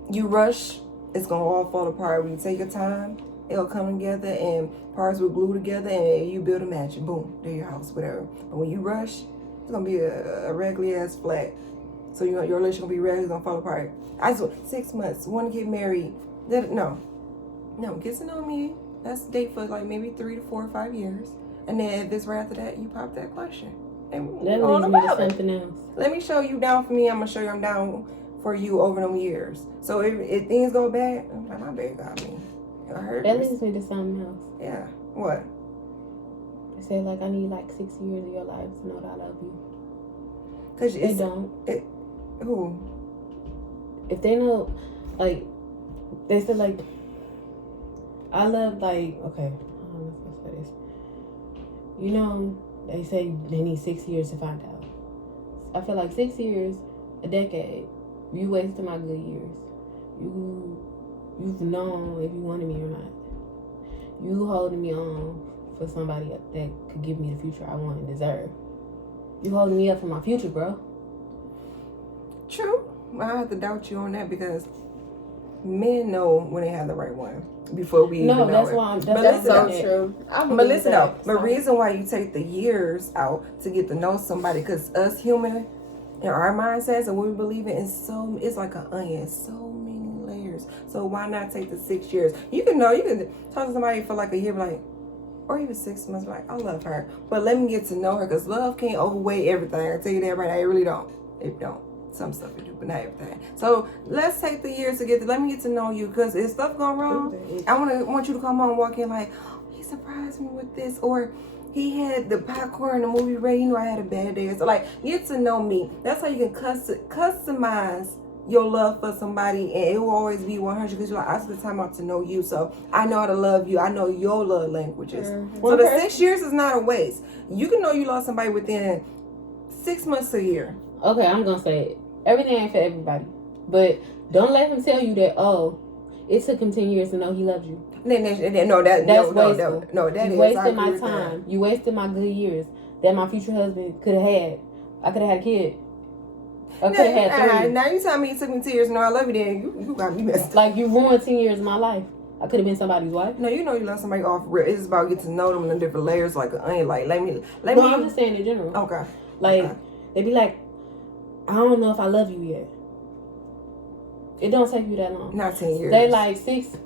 you rush, it's going to all fall apart. When you take your time, it'll come together and parts will glue together and you build a mansion. Boom, there your house, whatever. But when you rush, it's going to be a regular ass flat. So your relationship going to be regular, it's going to fall apart. I just want 6 months, want to get married. No, get to know me. That's date for like maybe 3 to 4 or 5 years. And then if it's right after that, you pop that question. And that leads me to something else. Let me show you down for me. I'm going to show you I'm down for you over them years. So if things go bad, I'm like, my baby got me. That leads me to something else. Yeah. What? They say like I need like 6 years of your life to know that I love you. Cause they don't. Who? If they know, like, they said like, I love like, okay, I don't know if I say this. You know, they say they need 6 years to find out. I feel like 6 years, a decade, you wasted my good years. You've known if you wanted me or not. You holding me on for somebody that could give me the future I want and deserve. You holding me up for my future, bro. True. I have to doubt you on that because men know when they have the right one before we even know that's it. why that's so true. But listen though, the reason why you take the years out to get to know somebody, because us human in our mindsets and what we believe in it's like an onion, so many layers. So why not take the 6 years? You can talk to somebody for like a year, like, or even 6 months, like, I love her, but let me get to know her, because love can't overweigh everything. I tell you that right now, it really don't. It don't. Some stuff you do, but not everything. So let's take the years to let me get to know you, because if stuff go wrong, I want you to come on, walk in like, oh, he surprised me with this, or he had the popcorn, the movie ready. You know, I had a bad day. So like, get to know me. That's how you can customize your love for somebody, and it will always be 100, because you're like, I took the time out to know you, so I know how to love you. I know your love languages. So the 6 years is not a waste. You can know you love somebody within 6 months to a year. Okay, I'm gonna say it. Everything ain't for everybody, but don't let him tell you that. Oh, it took him 10 years to know he loved you. That's wasteful. You wasted my time. You wasted my good years that my future husband could have had. I could have had a kid. I could have had 3. Now you tell me it took me 10 years to know I love you, then you got me messed up. Like, you ruined 10 years of my life. I could have been somebody's wife. No, you know you love somebody off real. It's about getting to know them in the different layers, like an onion. Like, let me. I'm just saying in general. Okay. Like, they be like, I don't know if I love you yet. It don't take you that long. Not 10 years. They like 6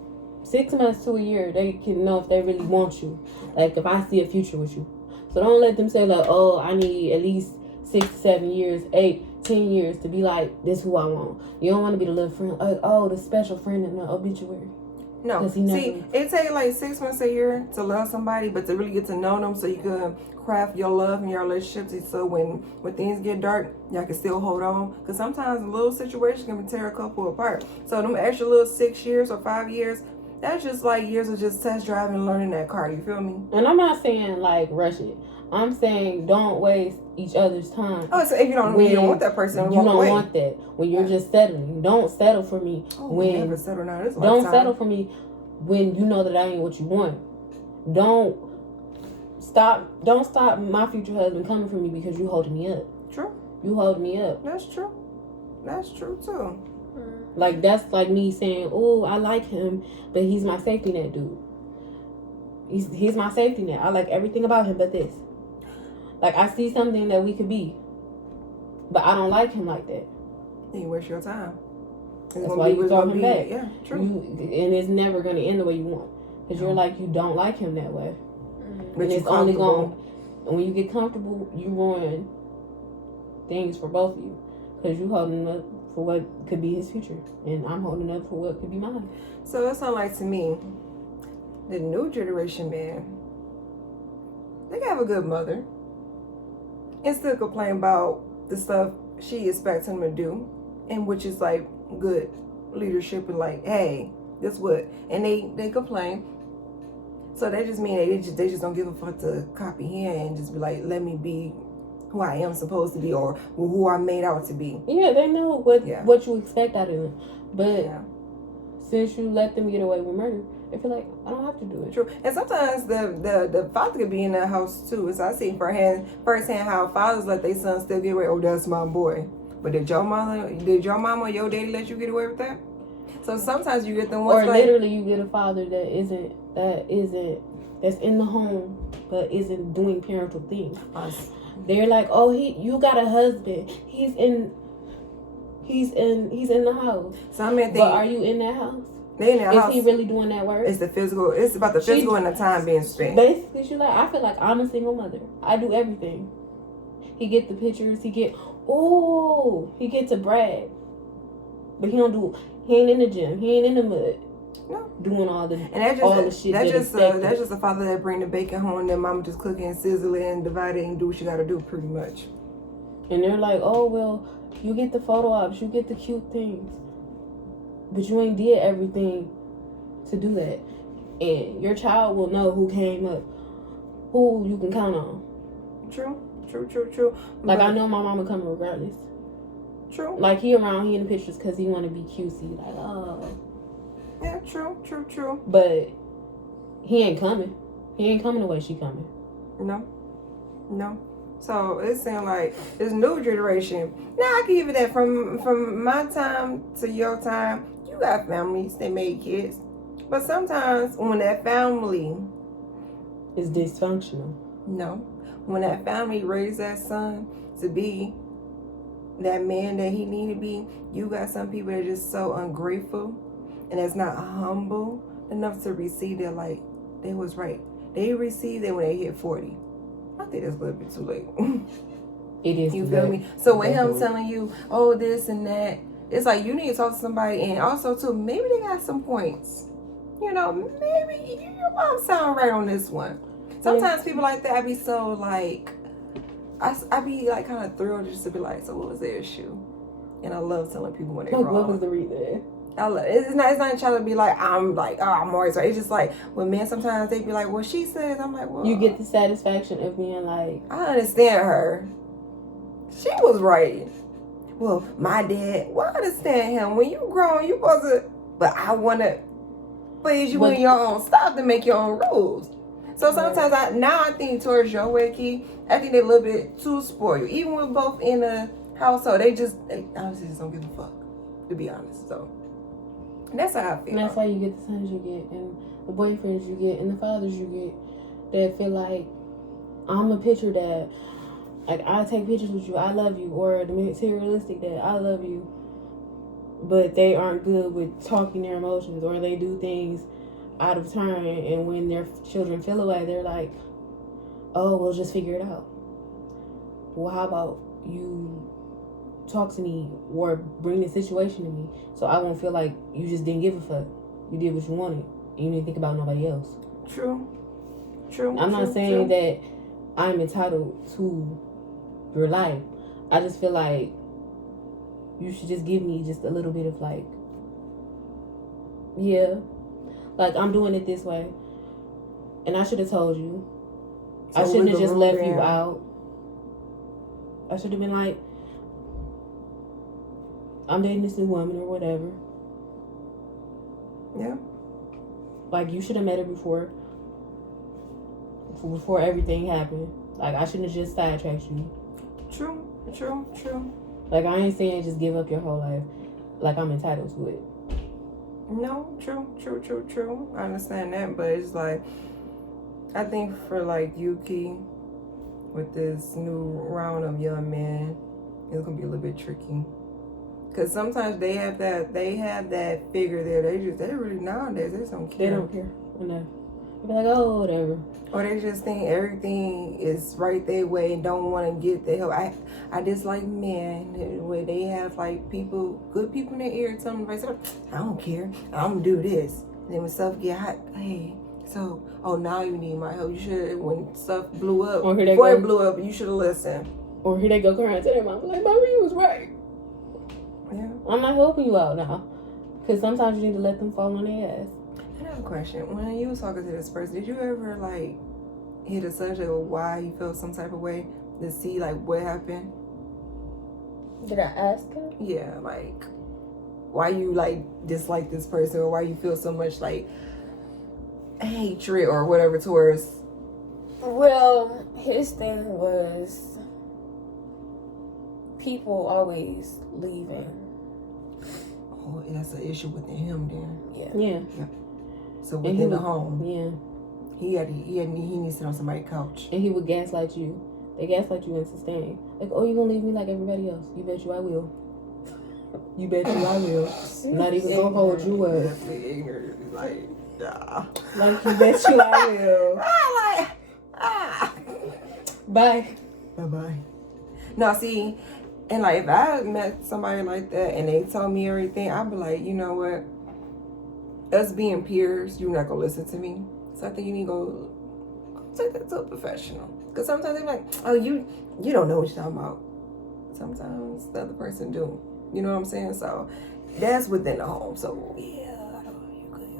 months to a year. They can know if they really want you. Like, if I see a future with you. So don't let them say like, oh, I need at least 6 to 7 years, 8, 10 years to be like, this who I want. You don't want to be the little friend, like, oh, the special friend in the obituary. No. 'Cause he never- See, it takes like 6 months a year to love somebody, but to really get to know them so you can craft your love and your relationships. So when things get dark, y'all can still hold on. Because sometimes a little situation can tear a couple apart. So them extra little 6 years or 5 years, that's just like years of just test driving and learning that car. You feel me? And I'm not saying like rush it. I'm saying don't waste each other's time. Oh, so if you don't want that person, you don't want that. When you're just settling, don't settle for me. When never settle now. This don't settle for me when you know that I ain't what you want. Don't stop my future husband coming for me because you holding me up. True. You holding me up. That's true. That's true too. Like that's like me saying, oh, I like him, but he's my safety net, dude. He's my safety net. I like everything about him but this. Like I see something that we could be, but I don't like him like that. Then you waste your time. That's why you throw him back. Yeah, true. And it's never going to end the way you want. Because you're like, you don't like him that way. But and it's only going, and when you get comfortable, you ruin things for both of you. Because you holding up for what could be his future. And I'm holding up for what could be mine. So it sounds like to me, the new generation man, they have a good mother. And still complain about the stuff she expects him to do. And which is like good leadership and like, hey, this what, and they complain. So that just mean they just don't give a fuck to copy him and just be like, let me be who I am supposed to be or who I'm made out to be. Yeah, they know what you expect out of them, but since you let them get away with murder, they feel like I don't have to do it. True, and sometimes the father could be in the house too. As I see firsthand how fathers let their sons still get away. Oh, that's my boy. But did your mama or your daddy let you get away with that? So sometimes you get the ones or literally you get a father that's in the home but isn't doing parental things. They're like, oh, you got a husband. He's in the house. So I mean, but are you in that house? They in that house. Is he really doing that work? It's the physical. It's about the physical and the time being spent. Basically, she's like, I feel like I'm a single mother. I do everything. He get the pictures. He get to brag, but he ain't in the gym. He ain't in the mud. No. Doing all the shit. That's just a father that bring the bacon home and then mama just cooking and sizzling and dividing and do what you gotta do pretty much. And they're like, oh well, you get the photo ops, you get the cute things, but you ain't did everything to do that. And your child will know who came up, who you can count on. True. Like I know my mama coming regardless. True. Like he in the pictures because he want to be cutesy. Like yeah, true. But he ain't coming. He ain't coming the way she coming. No. So it's saying like this new generation. Now I can give it that from my time to your time. You got families that made kids, but sometimes when that family is dysfunctional. No, when that family raised that son to be that man that he need to be, you got some people that are just so ungrateful and that's not humble enough to receive that. Like they was right. They received it when they hit 40. I think that's a little bit too late. It is. You feel me? So when him telling you, oh, this and that, it's like you need to talk to somebody, and also too, maybe they got some points. You know, maybe your mom sound right on this one. Sometimes people like that, I be so like, I be like kind of thrilled just to be like, so what was their issue? And I love telling people when they're wrong. What was the reason? It's not trying to be like, I'm always right. It's just like, when men sometimes they be like, well, she says, I'm like, well. You get the satisfaction of being like. I understand her. She was right. Well, my dad, well, I understand him. When you grown, you supposed to, but I want to please you in your own stuff to make your own rules. So sometimes I think towards your way, Key, I think they're a little bit too spoiled. Even when both in a household, they honestly just don't give a fuck, to be honest. So that's how I feel. And that's why you get the sons you get, and the boyfriends you get, and the fathers you get that feel like I'm a picture dad. Like I take pictures with you, I love you, or the materialistic dad, I love you. But they aren't good with talking their emotions, or they do things out of turn, and when their children feel away, they're like, oh, we'll just figure it out. Well, how about you talk to me or bring the situation to me so I won't feel like you just didn't give a fuck. You did what you wanted. And you didn't think about nobody else. True. I'm not saying that I'm entitled to your life. I just feel like you should just give me just a little bit of like, yeah, like I'm doing it this way. And I should have told you. So I shouldn't have just left you out. I should have been like, I'm dating this new woman or whatever. Yeah. Like, you should have met her before everything happened. Like, I shouldn't have just sidetracked you. True. Like, I ain't saying just give up your whole life. Like, I'm entitled to it. No, true. I understand that, but it's like, I think for like Yuki, with this new round of young men, it's gonna be a little bit tricky. Cause sometimes they have that figure there. They really nowadays they don't care. They don't care. No. They be like, oh, whatever. Or they just think everything is right their way and don't want to get the help. I dislike men where they have like good people in their ear telling them, I don't care. I'm gonna do this. And then when stuff get hot, hey, so now you need my help. You should, when stuff blew up, before it blew up, you should have listened. Or here they go crying to their mom, like, mommy, you was right. Yeah. I'm not helping you out now. Because sometimes you need to let them fall on their ass. I have a question. When you was talking to this person, did you ever like hit a subject of why you felt some type of way to see like what happened? Did I ask him? Yeah, like why you like dislike this person or why you feel so much like hatred or whatever towards. Well, his thing was people always leaving. Oh, that's an issue within him then. Yeah. So within the home. Yeah. He needs to sit on somebody's couch. And he would gaslight you. They gaslight you and sustain. Like, oh, you gonna leave me like everybody else? You bet you I will. You bet you I will. I'm not even gonna hold you up. Definitely ignorant. Like, yeah. Like, you bet you I will. Bye. Bye. No, see, and like if I met somebody like that and they told me everything, I'd be like, you know what? Us being peers, you're not gonna listen to me. So I think you need to go take that to a professional. Because sometimes they're like, oh, you don't know what you're talking about. Sometimes the other person do. You know what I'm saying? So that's within the home. So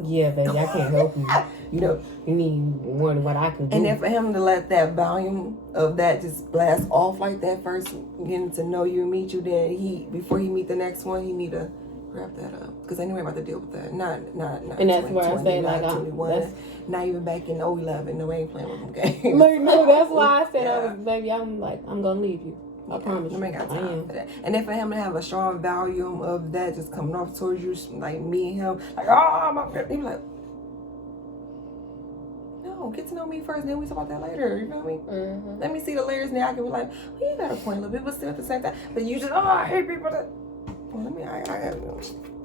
yeah, baby, I can't help you. You know, you need more than what I can do. And then for him to let that volume of that just blast off like that first, getting to know you and meet you, then before he meet the next one, he need to wrap that up. Because anyway, I'm about to deal with that. Not. And that's where I say, like, 21. Not even back in 11. No, I ain't playing with them games. Like, no, that's why I said, baby, I'm gonna leave you. I promise you. I ain't got time for that. And then for him to have a strong volume of that just coming off towards you, like me and him, like, oh, my, he like, no, get to know me first, then we talk about that later. You feel me? Mm-hmm. Let me see the layers, now I can be like, well, you got a point a little bit, but still at the same time. But you just, I hate people that. Well, let me, I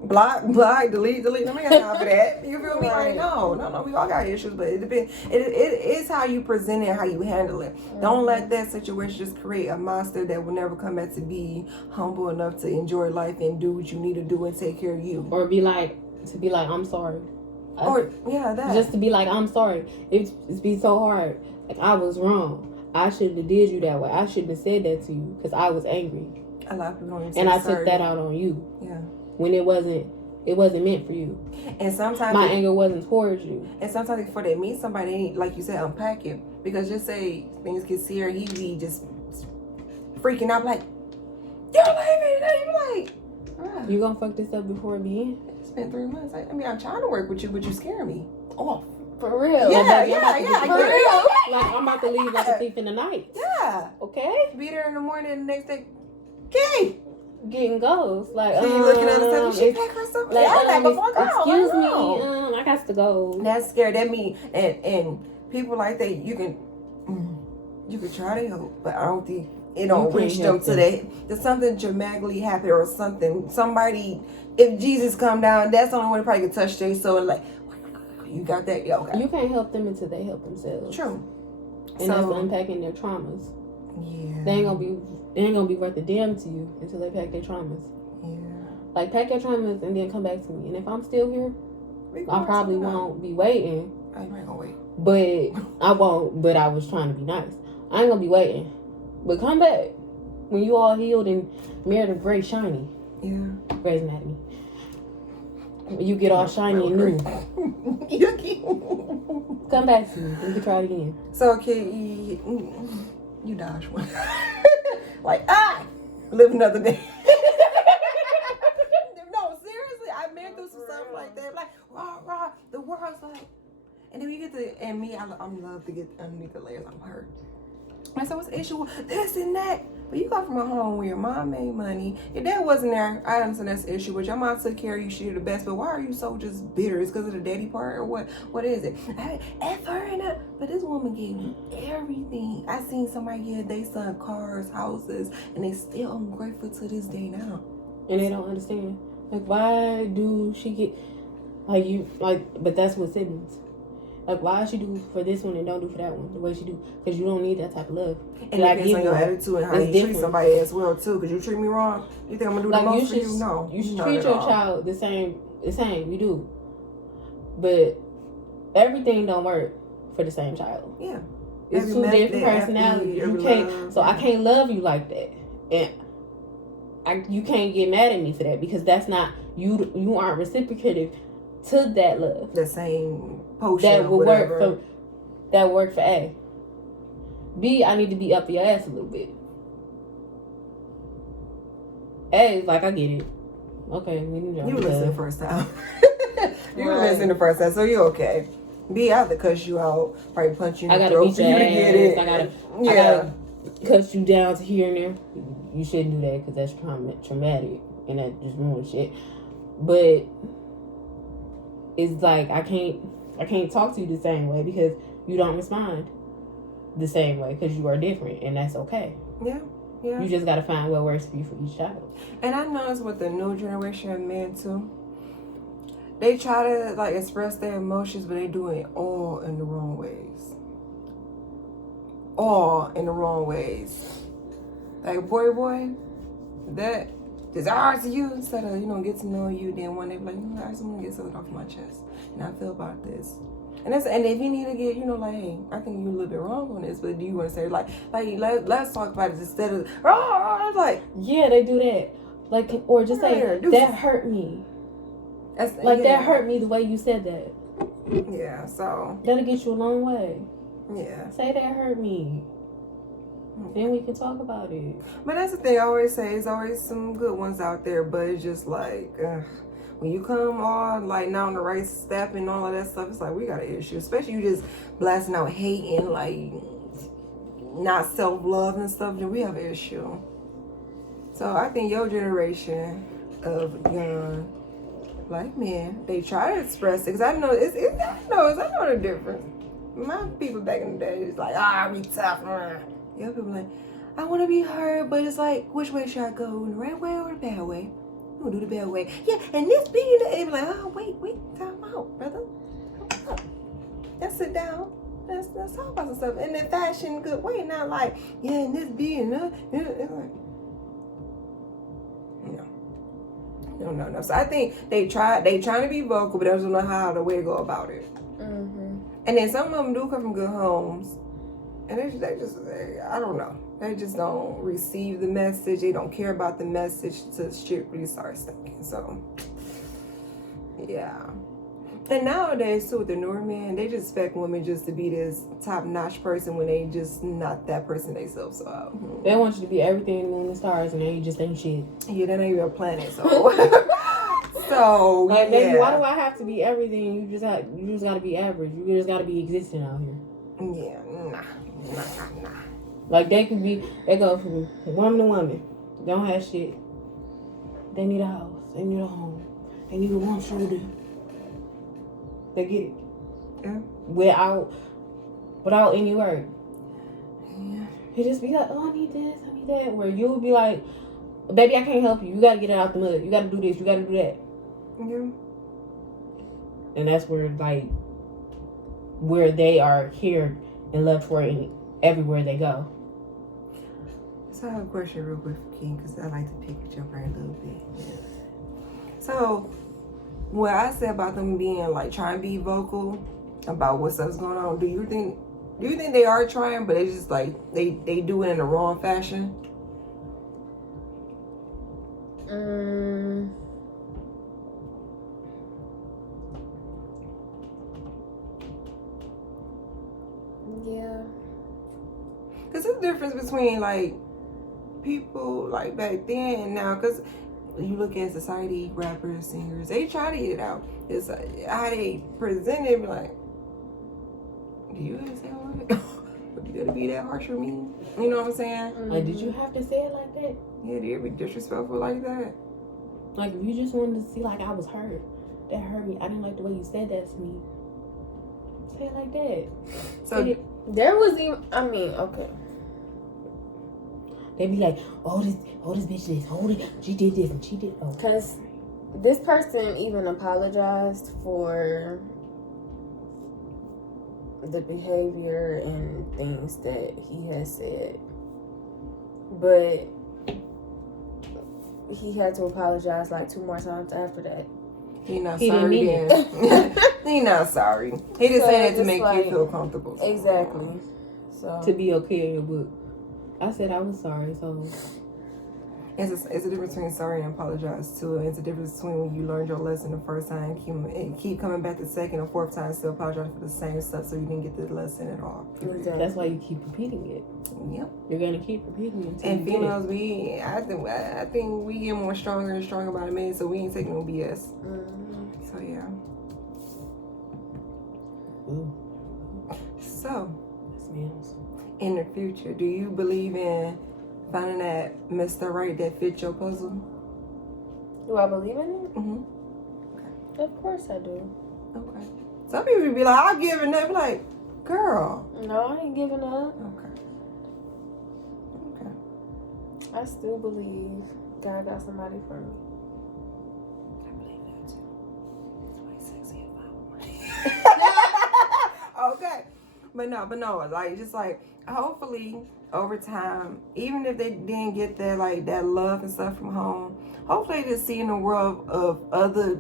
block, delete. Let me get time for that. You feel me? Right. Like, no. We all got issues, but it depends. It is how you present it, how you handle it. Mm-hmm. Don't let that situation just create a monster that will never come back to be humble enough to enjoy life and do what you need to do and take care of you. Or be like, I'm sorry. That. Just to be like, I'm sorry. It's be so hard. Like, I was wrong. I shouldn't have did you that way. I shouldn't have said that to you because I was angry. A lot of people don't say and I sorry. took that out on you. Yeah. When it wasn't meant for you. And sometimes my anger wasn't towards you. And sometimes before they meet somebody, they need, like you said, unpack it. Because just say things get serious, he be just freaking out like, you're leaving. And you be like, bruh, you gonna fuck this up before it begins? It's been 3 months. I mean, I'm trying to work with you, but you scare me off. For real. Yeah, for real. Like, I'm about to leave like a thief in the night. Yeah. Okay? Be there in the morning and the next day, okay. Getting ghosts. Like, so you looking at the stuff, she pack her stuff. Excuse me, I got to go. That's scary. That mean, and people like that, you can try to help, but I don't think it don't reach them to that. There's something dramatically happen or something. Somebody, if Jesus come down, that's the only one that probably can touch their soul. Like, you got that? Yeah, okay. You can't help them until they help themselves. True. And that's unpacking their traumas. Yeah. They ain't gonna be worth a damn to you until they pack their traumas. Yeah. Like, pack your traumas and then come back to me. And if I'm still here, I probably won't be waiting. I ain't gonna wait. But I won't. But I was trying to be nice. I ain't gonna be waiting. But come back when you all healed and married a gray shiny. Yeah. Grey's Anatomy. You get all shiny and new. Come back to me. We can try it again. So, okay, you dodge one. Like, live another day. No, seriously, I've been through some stuff like that. Like, rah, the world's like, and then we get to, and me, I'm love to get underneath the layers. I'm hurt. And so what's the issue with this and that? But you got from a home where your mom made money. Your dad wasn't there. I understand that's the issue. But your mom took care of you. She did the best. But why are you so just bitter? It's because of the daddy part or what? What is it? F her and that. But this woman gave me everything. I seen somebody give their son cars, houses, and they still ungrateful to this day now. And they don't understand. Like, why do she get but that's what siblings. Like, why she do for this one and don't do for that one the way she do? Because you don't need that type of love. And it depends on your attitude and how you treat somebody as well, too. Because you treat me wrong, you think I'm going to do the most for you? No. You should treat your child the same. You do. But everything don't work for the same child. Yeah. It's two different personalities. You can't. So I can't love you like that. And you can't get mad at me for that because that's not, you aren't reciprocative to that love. The same potion that will work for A. B, I need to be up your ass a little bit. A is like, I get it. Okay, we need to. You listened the first time. You listened the first time, so you're okay. B, I have to cuss you out, probably punch you in the throat for you to get it. I gotta cuss you down to here and there. You shouldn't do that because that's traumatic and that just ruins shit. But it's like I can't talk to you the same way because you don't respond the same way because you are different, and that's okay. Yeah. You just gotta find what works for you for each child. And I notice with the new generation of men too, they try to like express their emotions, but they do it all in the wrong ways. All in the wrong ways. Like boy, that is hard to you instead of get to know you. Then one day like, I just want to get something off my chest, and I feel about this. And if you need to get, like, hey, I think you're a little bit wrong on this, but do you want to say like let's talk about it instead of like, yeah, they do that, like, or just say that hurt me. That hurt me the way you said that. Yeah, so that'll get you a long way. Yeah, say that hurt me. Then we can talk about it. But that's the thing I always say. There's always some good ones out there, but it's just like when you come on like now on the right step and all of that stuff, it's like we got an issue. Especially you just blasting out hate and like not self-love and stuff, then we have an issue. So I think your generation of young black men, they try to express it, because I know I know the difference. My people back in the day is like, be tough. Yeah, people like, I want to be heard, but it's like, which way should I go? The right way or the bad way? I'm gonna do the bad way. Yeah, and this being the, like, wait, time out, brother. Let's sit down. Let's talk about some stuff in the fashion good way, not like, and this being it's like, no. So I think they trying to be vocal, but they don't know how the way to go about it. Mm-hmm. And then some of them do come from good homes. And they just, I don't know. They just don't receive the message. They don't care about the message till shit really starts stinking. So, yeah. And nowadays, too, with the newer men, they just expect women just to be this top-notch person when they just not that person themselves. So, they want you to be everything in the moon and stars, and they just ain't shit. Yeah, that ain't your planet, so. So, like, yeah. Baby, why do I have to be everything? You just got to be average. You just got to be existing out here. Yeah, nah. Like they go from woman to woman. They don't have shit. They need a house. They need a home. They need a one shoulder. They get it. Yeah. Without any work. Yeah. They just be like, I need this, I need that. Where you'll be like, baby, I can't help you. You gotta get it out the mud. You gotta do this. You gotta do that. Yeah. And that's where they are cared and loved for everywhere they go. So I have a question real quick for King, because I like to pick and jump around a little bit. So what I said about them being like trying to be vocal about what stuff's going on, do you think they are trying, but it's just like they do it in the wrong fashion? Yeah. Because there's a difference between like people like back then and now. Because you look at society, rappers, singers, they try to get it out. It's how they present it, be like, do you understand what? You gotta be that harsh with me? You know what I'm saying? Like, did you have to say it like that? Yeah, did you be disrespectful like that? Like, if you just wanted to see like I was hurt, that hurt me. I didn't like the way you said that to me. Say it like that. So there was even, I mean, okay. They be like, oh this bitch this, oh she did this and she did. Oh, Because this person even apologized for the behavior and things that he has said, but he had to apologize like 2 more times after that. he not He sorry didn't then. He not sorry. He just So saying it to it's make like- you feel comfortable. Exactly. So to be okay in your book. I said I was sorry, so It's a difference between sorry and apologize too. It's a difference between when you learned your lesson the first time and keep coming back the second or fourth time still apologize for the same stuff so you didn't get the lesson at all. exactly. that's why you keep repeating it. Yep. You're gonna keep repeating it until And you get it. females, I think we get more stronger and stronger by the minute, so we ain't taking no BS. So yeah. Ooh, So that smells. in the future, do you believe in finding that Mr. Right that fits your puzzle? Do I believe in it? Mm-hmm. Of course I do. Okay. Some people be like, I'll give it up. Like, girl. No, I ain't giving up. Okay. Okay. I still believe God got somebody for me. I believe that too. That's why sexy about okay. But no, like just like hopefully over time, even if they didn't get that like that love and stuff from home, hopefully they just see in the world of other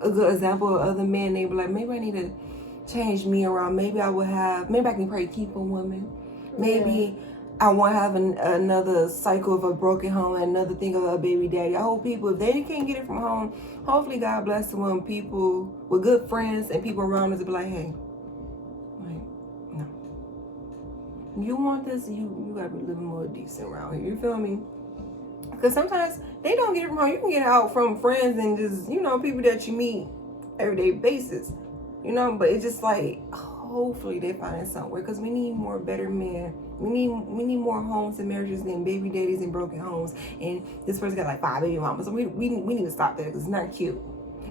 a good example of other men. They be like, maybe I need to change me around. Maybe I can pray keep a woman. Maybe I won't have another cycle of a broken home and another thing of a baby daddy. I hope people, if they can't get it from home, hopefully God bless them with people with good friends and people around us to be like, hey, like, no. You want this, you gotta be living more decent around here. You feel me? Because sometimes they don't get it from home. You can get it out from friends and just, people that you meet everyday basis. But it's just like, hopefully they find it somewhere. Because we need more better men. We need more homes and marriages than baby daddies and broken homes. And this person got like 5 baby mamas. So we need to stop that because it's not cute.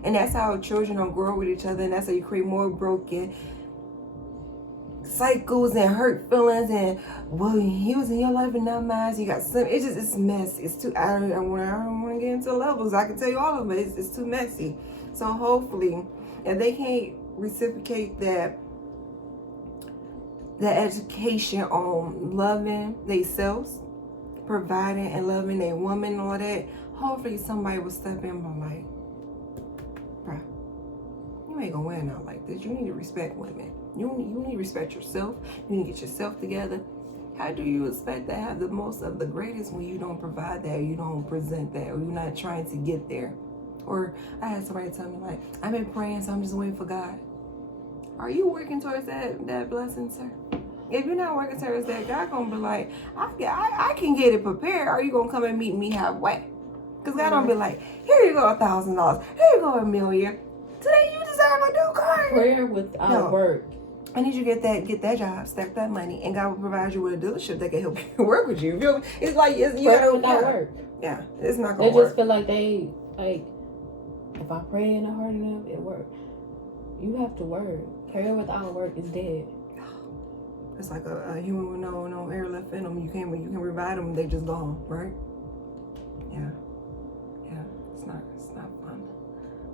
And that's how children don't grow with each other. And that's how you create more broken cycles and hurt feelings. And, well, he was in your life and not mine. So you got some. It's messy. It's too, I don't want to get into levels. I can tell you all of it. It's too messy. So hopefully, if they can't reciprocate that education on loving themselves, providing and loving their woman and all that, hopefully somebody will step in and be like, bruh, you ain't gonna win out like this. You need to respect women. You need to respect yourself. You need to get yourself together. How do you expect to have the most of the greatest when you don't provide that, or you don't present that, or you're not trying to get there? Or I had somebody tell me like, I've been praying, so I'm just waiting for God. Are you working towards that blessing, sir? If you're not working towards that, God gonna be like, I can get it prepared. Are you gonna come and meet me halfway? Because God don't be like, here you go $1,000. Here you go $1 million. Today you deserve a new car. Prayer without work. I need you to get that job, stack that money, and God will provide you with a dealership that can help you work with you. You feel me? It's like you Prayer gotta without work. Yeah, it's not gonna They work. just feel like they like, if I pray and I'm hard enough, it work. You have to work. Prayer without work is dead. It's like a human with no air left in them. You can revive them, they just gone, right? Yeah. It's not fun.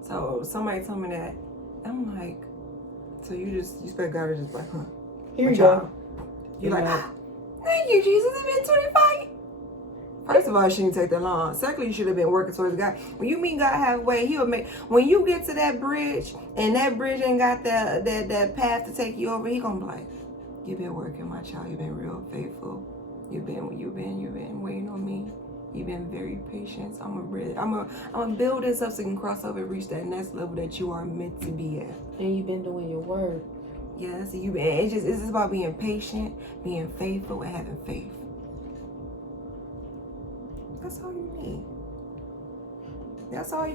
So somebody told me that, I'm like, so you expect God to just like, Here you go. You're like, thank you, Jesus. It's been First of all, it shouldn't take that long. Secondly, you should have been working towards God. When you meet God halfway, He'll make. When you get to that bridge and that bridge ain't got that path to take you over, He gonna be like, "You've been working, my child. You've been real faithful. You've been waiting on me. You've been very patient. So I'm gonna build this up so you can cross over and reach that next level that you are meant to be at." And you've been doing your work. Yes, it's just about being patient, being faithful, and having faith. That's all you need. That's all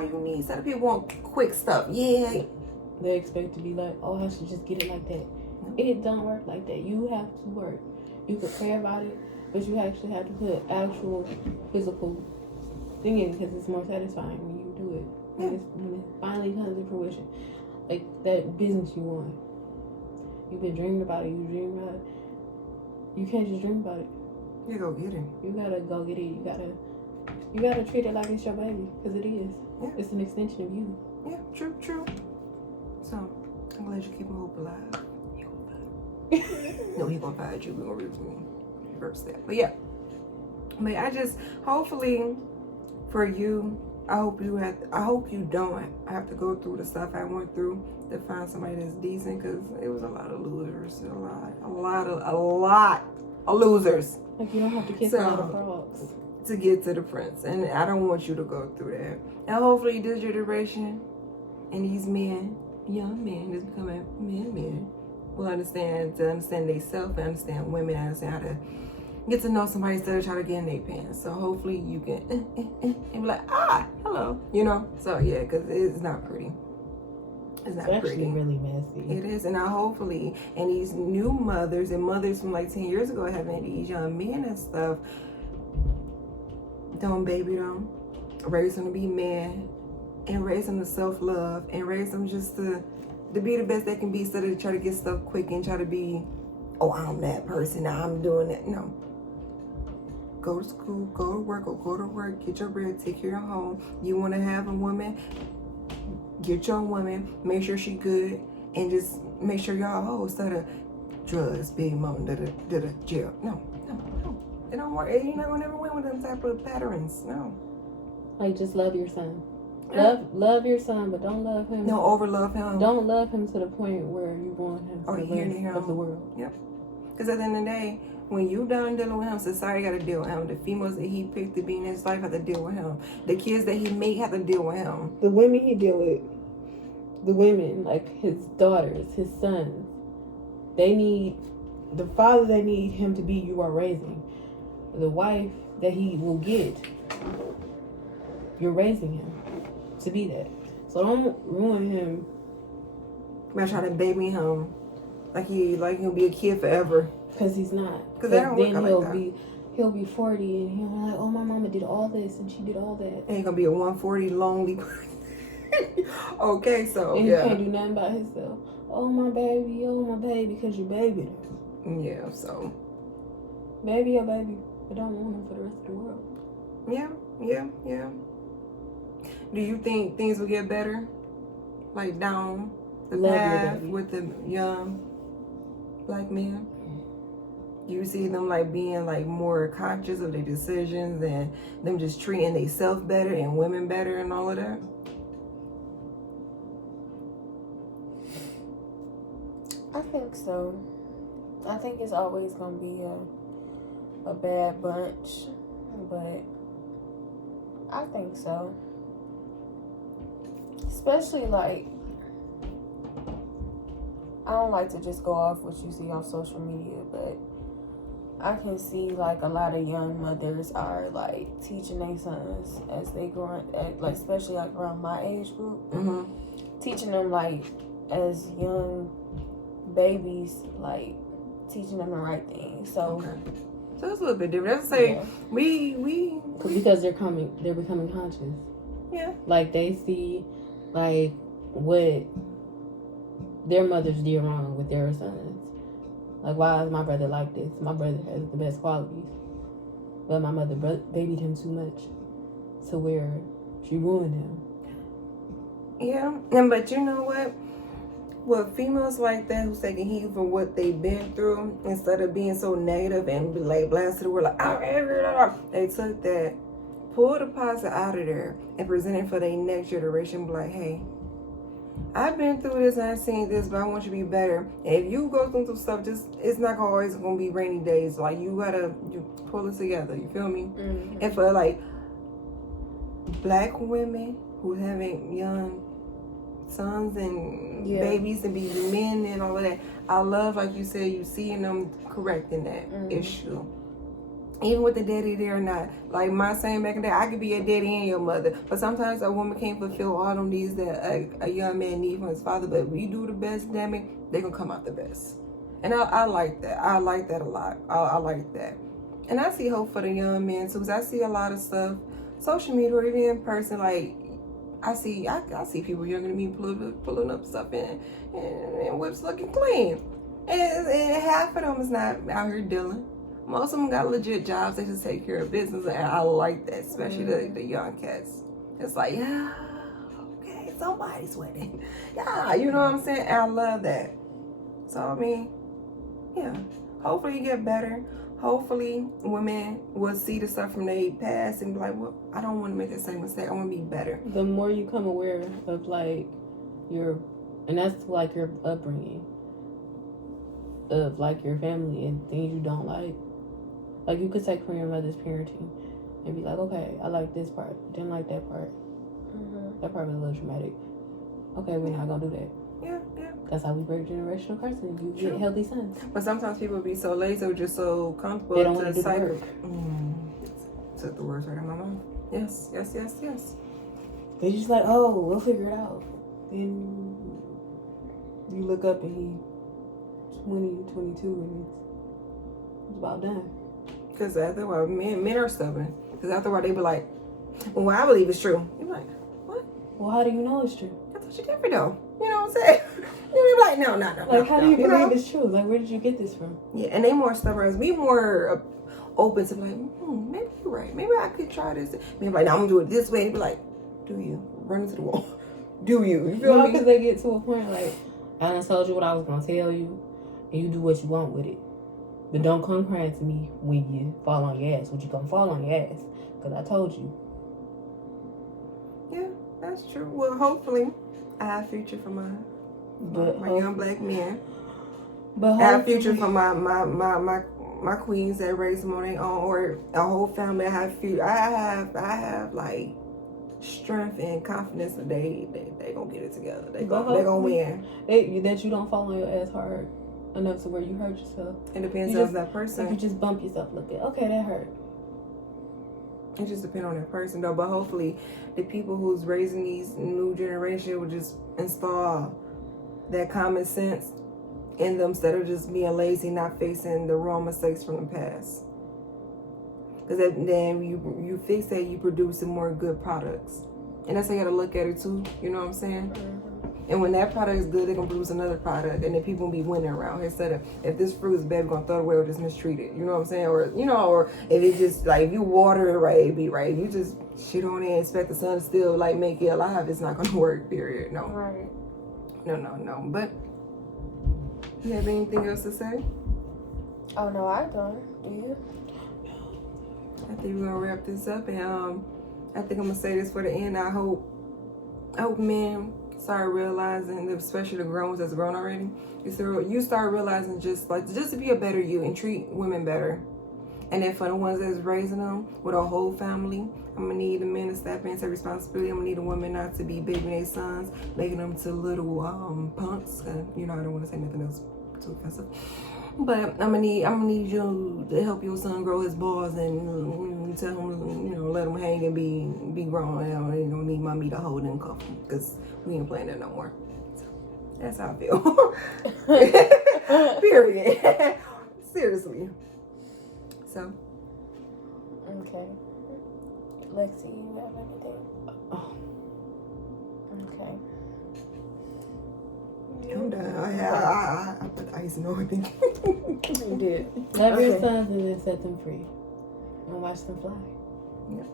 you need. Instead of people want quick stuff. Yeah. They expect to be like, oh, I should just get it like that. It don't work like that. You have to work. You could pray about it, but you actually have to put actual physical thing in because it's more satisfying when you do it. When it finally comes to fruition. Like that business you want. You've been dreaming about it. You dream about it. You can't just dream about it. You go get it. You gotta go get it. You gotta treat it like it's your baby, because it is. Yeah. It's an extension of you. Yeah, true. So I'm glad you keep hope alive. No, He gonna find you. We're gonna reverse that. But yeah. I just hopefully for you, I hope you don't have to go through the stuff I went through to find somebody that's decent, because it was a lot of losers. A lot of losers. Like you don't have to kiss a lot of frogs to get to the prince, and I don't want you to go through that. And hopefully this generation and these men, young men that's becoming men will understand themselves, understand women, understand how to get to know somebody instead of trying to get in their pants. So hopefully you can and be like, hello, So yeah, because it's not pretty. It's not actually pretty. Really messy. It is, and hopefully, and these new mothers and mothers from like 10 years ago having these young men and stuff, don't baby them, raise them to be men, and raise them to self-love, and raise them just to be the best they can be, instead of try to get stuff quick and try to be, oh, I'm that person, I'm doing that. No. Go to school, go to work, get your bread, take care of your home. You want to have a woman, get your woman, make sure she good, and just make sure y'all hoes, instead of drugs, big mama, jail. No. It don't work. You're not gonna ever win with them type of patterns. No. Like, just love your son. Love your son, but don't love him. No, overlove him. Don't love him to the point where you want him for the rest of the world. Yep. Because at the end of the day, when you done dealing with him, society got to deal with him. The females that he picked to be in his life have to deal with him. The kids that he made have to deal with him. The women he deal with, like his daughters, his sons, they need the father they need him to be. You are raising the wife that he will get. You're raising him to be that. So don't ruin him by trying to baby him like he'll be a kid forever. Because he's not. Because then he'll be 40 and he'll be like, oh, my mama did all this and she did all that. Ain't gonna be a 140 lonely person. Okay, so and he can't do nothing by himself. Oh my baby, because you babied her. Yeah, so baby your baby, but don't want him for the rest of the world. Yeah. Do you think things will get better? Like down the path with the young black men? Do you see them like being like more conscious of their decisions and them just treating themselves better and women better and all of that? I think so. I think it's always gonna be a bad bunch, but I think so. Especially like, I don't like to just go off what you see on social media, but I can see like a lot of young mothers are like teaching their sons as they grow up, like especially like around my age group, teaching them like as young babies, like teaching them the right thing. So so it's a little bit different. Let's say we because they're becoming conscious. Yeah. Like they see like what their mothers did wrong with their sons. Like, why is my brother like this? My brother has the best qualities, but my mother babied him too much to where she ruined him. Yeah, but you know what? Well, females like that who's taking heat for what they've been through, instead of being so negative and be like blasted the world like, they took that, pulled the positive out of there and presented for their next generation. Be like, hey, I've been through this and I've seen this, but I want you to be better. And if you go through some stuff, just it's not always gonna be rainy days. Like you pull it together. You feel me? Mm-hmm. And for like black women who having young sons and babies and be men and all of that, I love, like you said, you seeing them correcting that issue. Even with the daddy there or not. Like my saying back in the day, I could be a daddy and your mother. But sometimes a woman can't fulfill all them needs that a young man needs from his father. But if we do the best, damn it, they gonna come out the best. And I like that. I like that a lot. I like that. And I see hope for the young men too. Because I see a lot of stuff, social media or even in person, like I see people younger than me pulling up stuff and whips looking clean. And half of them is not out here dealing. Most of them got legit jobs. They just take care of business, and I like that, especially the young cats. It's like, yeah, okay, somebody's winning. Yeah, you know what I'm saying? And I love that. So, I mean, yeah, hopefully you get better. Hopefully women will see the stuff from their past and be like, well, I don't want to make the same mistake. I want to be better. The more you come aware of, like, and that's, like, your upbringing, of, like, your family and things you don't like. Like, you could take from your mother's parenting and be like, okay, I like this part, didn't like that part. Mm-hmm. That part was a little traumatic. Okay, we're not gonna do that. Yeah. That's how we break generational curses. You get healthy sons. But sometimes people be so lazy or just so comfortable. They don't want to do the work. Took the words right out of my mouth. Yes. They just like, oh, we'll figure it out. Then you look up and he's 20, 22, and it's about done. Because after a while, men are stubborn. Because after a while, they be like, well, I believe it's true. You be like, what? Well, how do you know it's true? I thought you did though. You know what I'm saying? You be like, no. Like, how do you believe it's true? Like, where did you get this from? Yeah, and they more stubborn. We more open to be like, maybe you're right. Maybe I could try this. Maybe like, no, I'm going to do it this way. And be like, do you? Run into the wall. Do you? You feel me? Because they get to a point like, I done told you what I was going to tell you, and you do what you want with it. But don't come crying to me when you fall on your ass. When you gonna fall on your ass? Because I told you. Yeah, that's true. Well, hopefully, I have future for my young black men. But I have future for my queens that raise them on their own, or a whole family. I have like strength and confidence that they gonna get it together. They gonna win. That you don't fall on your ass hard enough to where you hurt yourself. It depends on that person. If you just bump yourself a little bit, okay, that hurt. It just depends on that person though. But hopefully the people who's raising these new generation will just install that common sense in them instead of just being lazy, not facing the wrong mistakes from the past. Because then you fix that, you producing more good products. And that's how you gotta look at it too. You know what I'm saying? Mm-hmm. And when that product is good, they're gonna produce another product, and then people gonna be winning around here. Instead of, if this fruit is bad, we're gonna throw it away or just mistreat it. You know what I'm saying? Or or if it just like, if you water it right, it be right. If you just shit on it and expect the sun to still like make it alive, it's not gonna work. Period. No. Right. No. But you have anything else to say? Oh no, I don't. Do you? I think we're gonna wrap this up, and I think I'm gonna say this for the end. I hope men start realizing, especially the grown ones that's grown already, you start realizing just to be a better you and treat women better. And then for the ones that's raising them with a whole family, I'm gonna need the men to step in and take responsibility. I'm gonna need the women not to be babying their sons, making them to little punks. I don't want to say nothing else too offensive. But I'm gonna need you to help your son grow his balls and tell him, let him hang and be grown. You don't need mommy to hold him comfortable because we ain't playing that no more. So that's how I feel. Period. Seriously. So. Okay. Lexi, you have anything? Oh. Okay. I'm done. I put ice in everything. You did. Love your sons and then set them free. And watch them fly. Yep.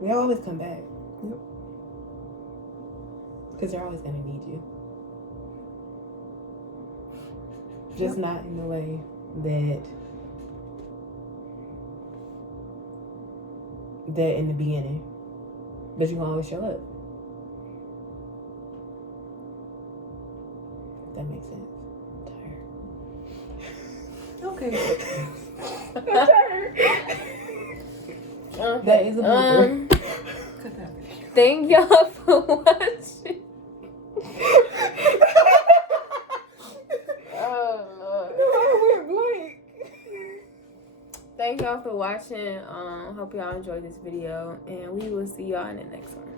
We always come back. Yep. Because they're always going to need you. Just not in the way that in the beginning. But you can always show up. If that makes sense. I'm tired. Okay. I'm tired. Okay. That is a blooper. Cut that. Thank y'all for watching. Oh Lord. I went blank. Thank y'all for watching. Hope y'all enjoyed this video, and we will see y'all in the next one.